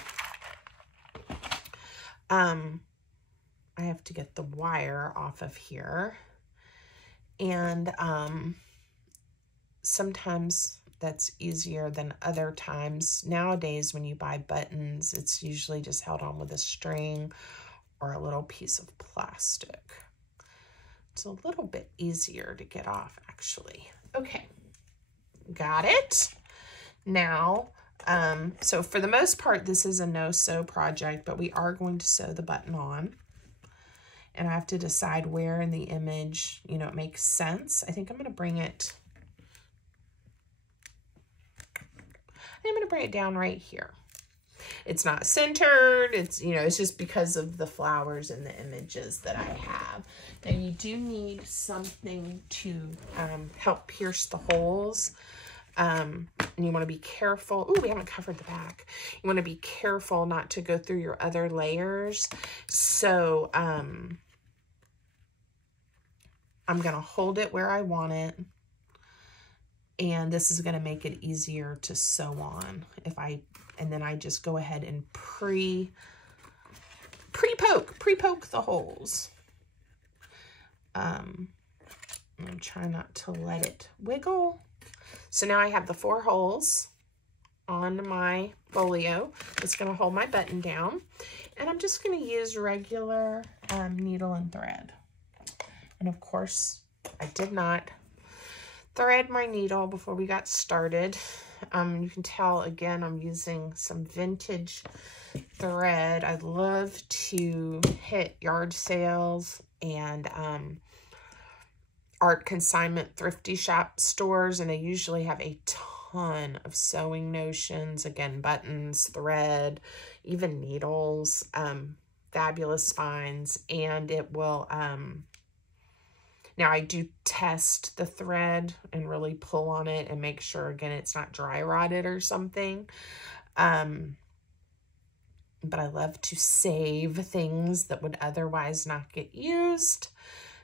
I have to get the wire off of here. And sometimes that's easier than other times. Nowadays, when you buy buttons, it's usually just held on with a string or a little piece of plastic. It's a little bit easier to get off, actually. Okay. Got it. Now, so for the most part, this is a no-sew project, but we are going to sew the button on. And I have to decide where in the image, you know, it makes sense. I think I'm going to bring it down right here. It's not centered. It's, you know, it's just because of the flowers and the images that I have. Now you do need something to help pierce the holes. And you want to be careful. Ooh, we haven't covered the back. You want to be careful not to go through your other layers. So I'm going to hold it where I want it. And this is going to make it easier to sew on and then I just go ahead and pre-poke the holes. I'm going to try not to let it wiggle. So now I have the 4 holes on my folio. It's going to hold my button down. And I'm just going to use regular needle and thread. And of course, I did not thread my needle before we got started. You can tell, again, I'm using some vintage thread. I love to hit yard sales and art consignment thrifty shop stores, and they usually have a ton of sewing notions, again, buttons, thread, even needles, fabulous finds, and it will, now I do test the thread and really pull on it and make sure, again, it's not dry rotted or something. But I love to save things that would otherwise not get used.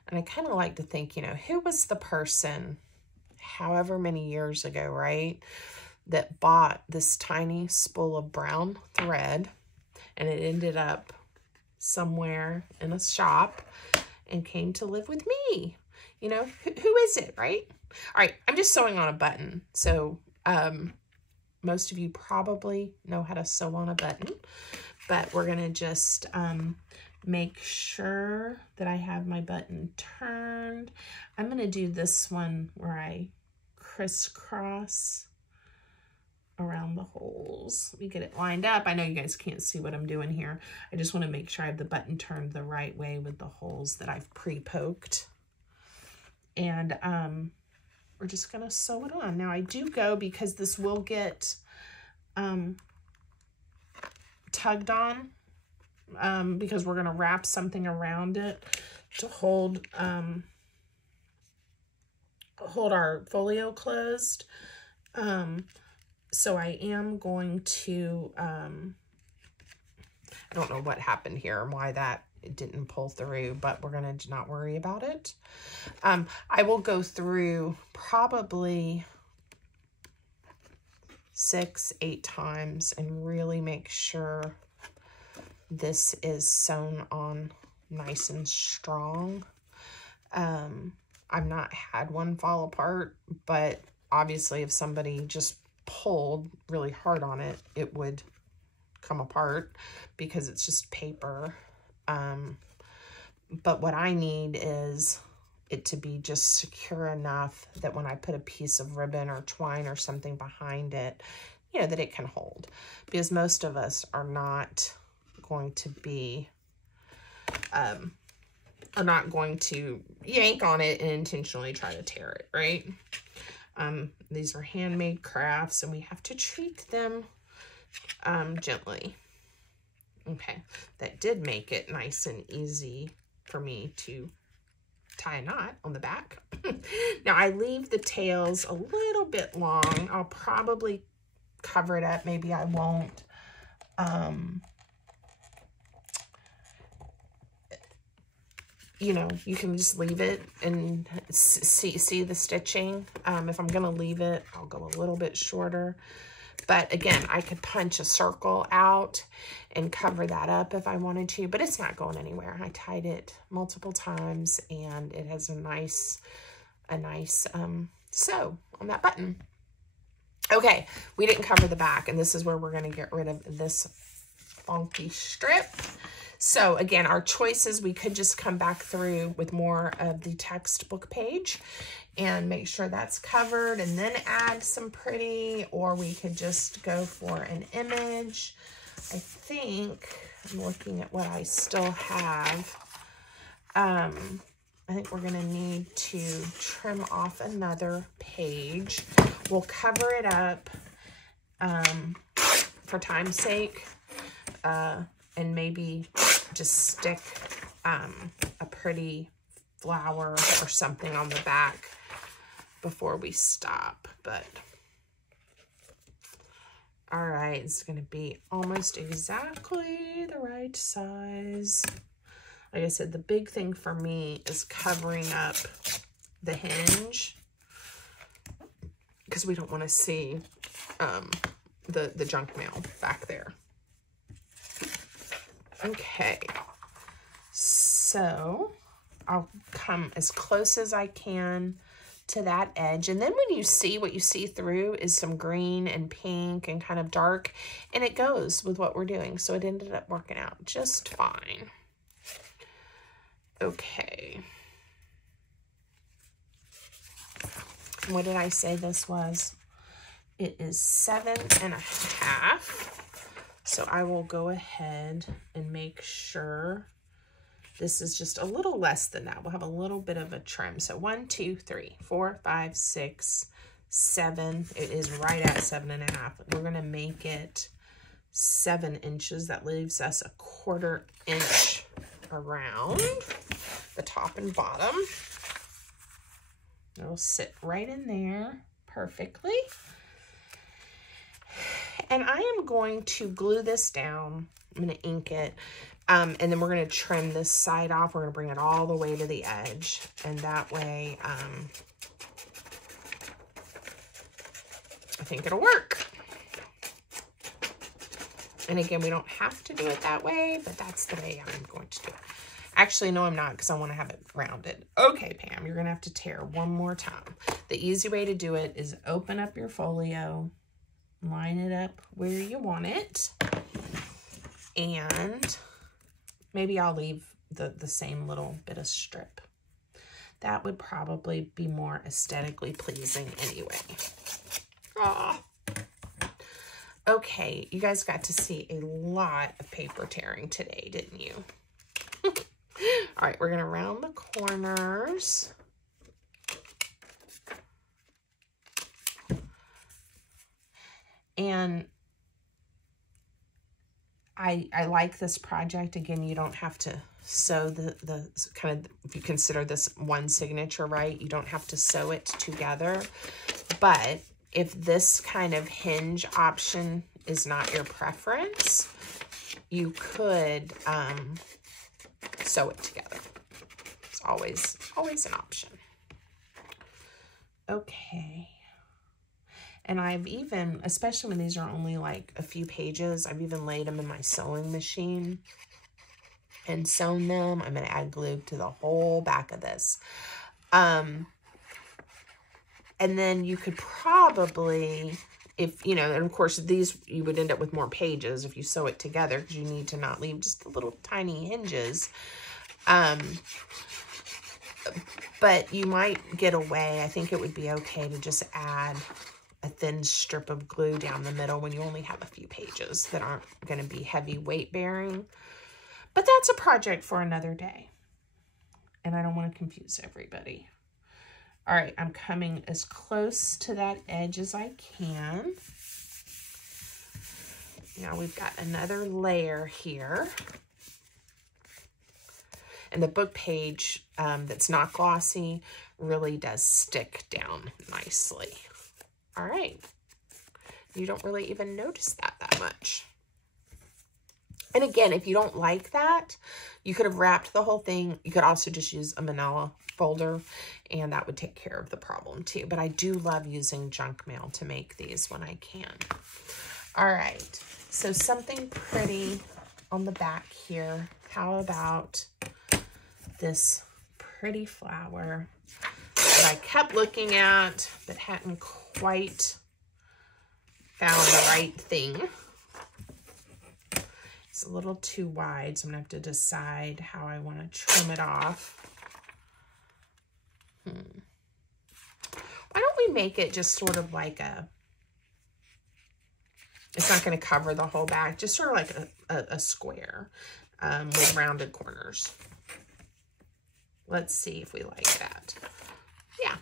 And I kind of like to think, you know, who was the person, however many years ago, right, that bought this tiny spool of brown thread and it ended up somewhere in a shop and came to live with me. You know, who is it, right? All right, I'm just sewing on a button. So most of you probably know how to sew on a button, but we're going to just make sure that I have my button turned. I'm going to do this one where I crisscross around the holes. Let me get it lined up. I know you guys can't see what I'm doing here. I just want to make sure I have the button turned the right way with the holes that I've pre-poked. And we're just going to sew it on. Now I do go, because this will get tugged on, because we're going to wrap something around it to hold our folio closed. So I am going to, I don't know what happened here and why that it didn't pull through, but we're going to not worry about it. I will go through probably 6-8 times and really make sure this is sewn on nice and strong. I've not had one fall apart, but obviously if somebody just pulled really hard on it, it would come apart because it's just paper. But what I need is it to be just secure enough that when I put a piece of ribbon or twine or something behind it, you know, that it can hold. Because most of us are not going to be, are not going to yank on it and intentionally try to tear it, right? These are handmade crafts and we have to treat them gently. Okay, that did make it nice and easy for me to tie a knot on the back. Now I leave the tails a little bit long. I'll probably cover it up. Maybe I won't. You know, you can just leave it and see the stitching. If I'm gonna leave it, I'll go a little bit shorter. But again, I could punch a circle out and cover that up if I wanted to, but it's not going anywhere. I tied it multiple times and it has a nice sew on that button. Okay, we didn't cover the back, and this is where we're gonna get rid of this funky strip. So again, our choices, we could just come back through with more of the textbook page and make sure that's covered and then add some pretty, or we could just go for an image. I think, I'm looking at what I still have. I think we're gonna need to trim off another page. We'll cover it up for time's sake, and maybe just stick a pretty flower or something on the back before we stop. But all right, it's gonna be almost exactly the right size. Like I said, the big thing for me is covering up the hinge because we don't want to see the junk mail back there. Okay, so I'll come as close as I can to that edge. And then when you see, what you see through is some green and pink and kind of dark, and it goes with what we're doing. So it ended up working out just fine. Okay. What did I say this was? It is 7.5. So I will go ahead and make sure this is just a little less than that. We'll have a little bit of a trim. So 1, 2, 3, 4, 5, 6, 7. It is right at 7.5. We're gonna make it 7 inches. That leaves us a 1/4 inch around the top and bottom. It'll sit right in there perfectly. And I am going to glue this down. I'm going to ink it. And then we're going to trim this side off. We're going to bring it all the way to the edge. And that way, I think it'll work. And again, we don't have to do it that way, but that's the way I'm going to do it. Actually, no, I'm not, because I want to have it rounded. Okay, Pam, you're going to have to tear one more time. The easy way to do it is open up your folio, line it up where you want it, and maybe I'll leave the same little bit of strip. That would probably be more aesthetically pleasing anyway. Ah. Okay, you guys got to see a lot of paper tearing today, didn't you? All right, we're going to round the corners. And I like this project. Again, you don't have to sew the kind of, if you consider this one signature, right? You don't have to sew it together. But if this kind of hinge option is not your preference, you could sew it together. It's always an option. Okay. And I've even, especially when these are only like a few pages, I've even laid them in my sewing machine and sewn them. I'm going to add glue to the whole back of this. And then you could probably, if, you know, and of course these, you would end up with more pages if you sew it together, because you need to not leave just the little tiny hinges. But you might get away. I think it would be okay to just add a thin strip of glue down the middle when you only have a few pages that aren't going to be heavy weight bearing. But that's a project for another day. And I don't want to confuse everybody. All right, I'm coming as close to that edge as I can. Now we've got another layer here. And the book page that's not glossy really does stick down nicely. All right. You don't really even notice that much. And again, if you don't like that, you could have wrapped the whole thing. You could also just use a manila folder, and that would take care of the problem too. But I do love using junk mail to make these when I can. All right. So something pretty on the back here. How about this pretty flower that I kept looking at but hadn't quite found the right thing. It's a little too wide, so I'm gonna have to decide how I want to trim it off. Why don't we make it just sort of like a, it's not going to cover the whole back, just sort of like a square with rounded corners. Let's see if we like that. Yeah.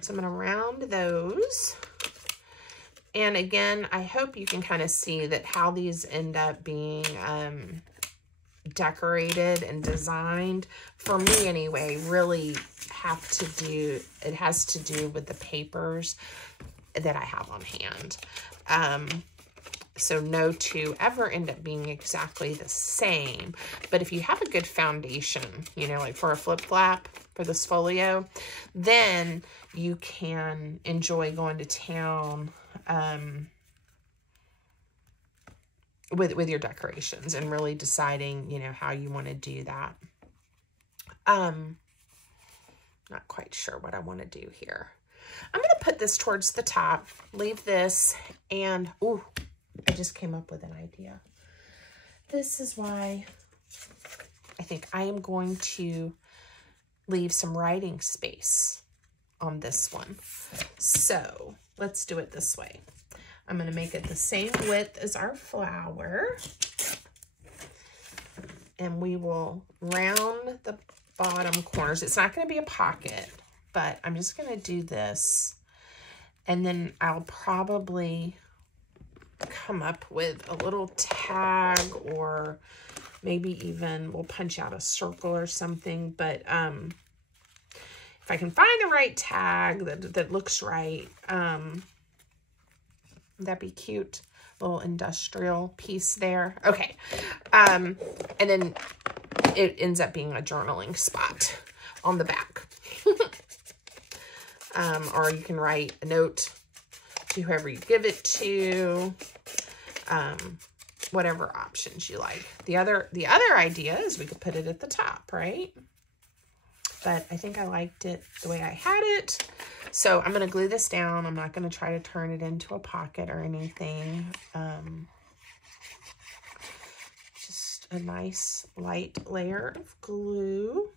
So I'm going to round those. And again, I hope you can kind of see that how these end up being decorated and designed, for me anyway, really it has to do with the papers that I have on hand. So no two ever end up being exactly the same. But if you have a good foundation, you know, like for a flip flap, for this folio, then you can enjoy going to town with your decorations and really deciding, you know, how you want to do that. Not quite sure what I want to do here. I'm going to put this towards the top, leave this, and, ooh, I just came up with an idea. This is why I think I am going to leave some writing space on this one. So let's do it this way. I'm going to make it the same width as our flower. And we will round the bottom corners. It's not going to be a pocket, but I'm just going to do this. And then I'll probably come up with a little tag, or maybe even we'll punch out a circle or something. But if I can find the right tag that looks right, that'd be cute. Little industrial piece there. Okay. And then it ends up being a journaling spot on the back. Or you can write a note to whoever you give it to. Whatever options you like. The other idea is we could put it at the top, right? But I think I liked it the way I had it. So I'm going to glue this down. I'm not going to try to turn it into a pocket or anything. Just a nice light layer of glue.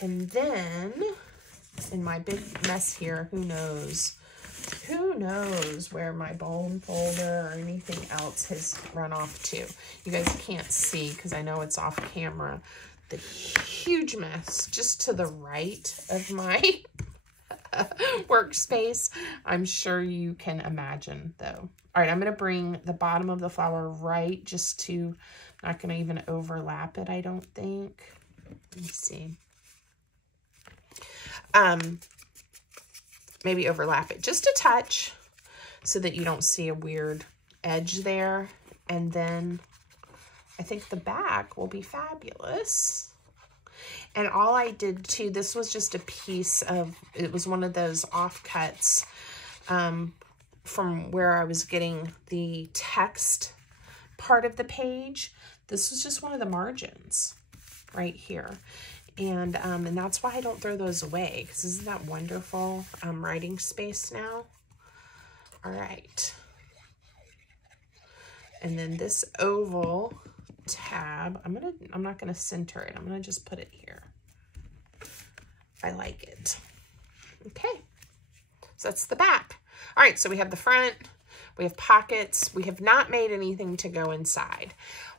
And then, in my big mess here, who knows where my bone folder or anything else has run off to. You guys can't see because I know it's off camera. The huge mess just to the right of my workspace. I'm sure you can imagine though. All right, I'm going to bring the bottom of the flower right just to, not going to even overlap it, I don't think. Let me see. Maybe overlap it just a touch so that you don't see a weird edge there. And then I think the back will be fabulous. And all I did too, this was just a piece of, it was one of those offcuts from where I was getting the text part of the page. This was just one of the margins right here. And that's why I don't throw those away, because isn't that wonderful writing space now? All right. And then this oval tab, I'm not gonna center it. I'm gonna just put it here. I like it. Okay, so that's the back. All right, so we have the front, we have pockets. We have not made anything to go inside.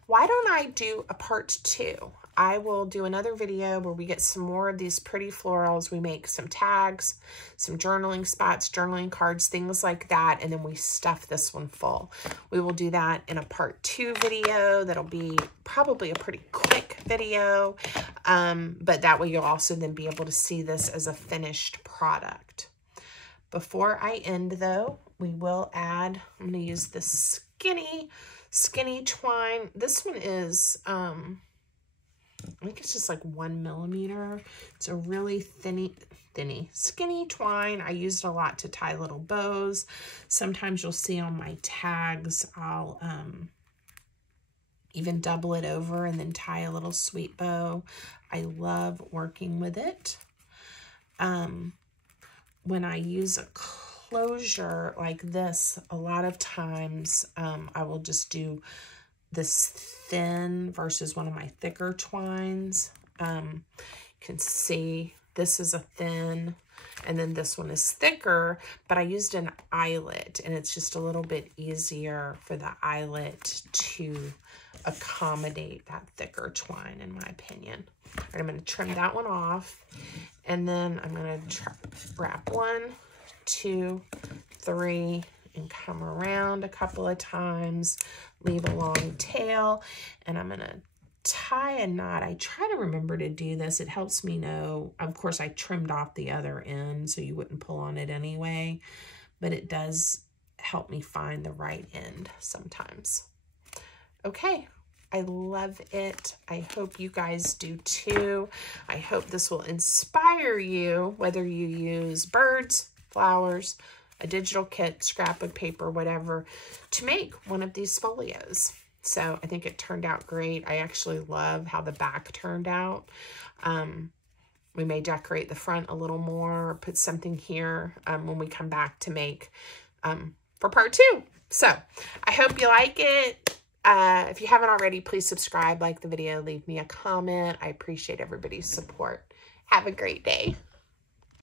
Why don't I do a part 2? I will do another video where we get some more of these pretty florals. We make some tags, some journaling spots, journaling cards, things like that, and then we stuff this one full. We will do that in a part 2 video. That'll be probably a pretty quick video, but that way you'll also then be able to see this as a finished product. Before I end though, we will add, I'm going to use this skinny twine. This one is, I think it's just like 1 millimeter. It's a really skinny twine. I used a lot to tie little bows. Sometimes you'll see on my tags, I'll even double it over and then tie a little sweet bow. I love working with it. When I use a closure like this, a lot of times I will just do this thin versus one of my thicker twines. You can see this is a thin, and then this one is thicker, but I used an eyelet, and it's just a little bit easier for the eyelet to accommodate that thicker twine, in my opinion. All right, I'm going to trim that one off, and then I'm going to wrap 1, 2, 3, and come around a couple of times, leave a long tail, and I'm going to tie a knot. I try to remember to do this. It helps me know. Of course, I trimmed off the other end so you wouldn't pull on it anyway, but it does help me find the right end sometimes. Okay. I love it. I hope you guys do too. I hope this will inspire you, whether you use birds, flowers, a digital kit, scrapbook paper, whatever, to make one of these folios. So I think it turned out great. I actually love how the back turned out. We may decorate the front a little more, or put something here when we come back to make for part 2. So I hope you like it. If you haven't already, please subscribe, like the video, leave me a comment. I appreciate everybody's support. Have a great day.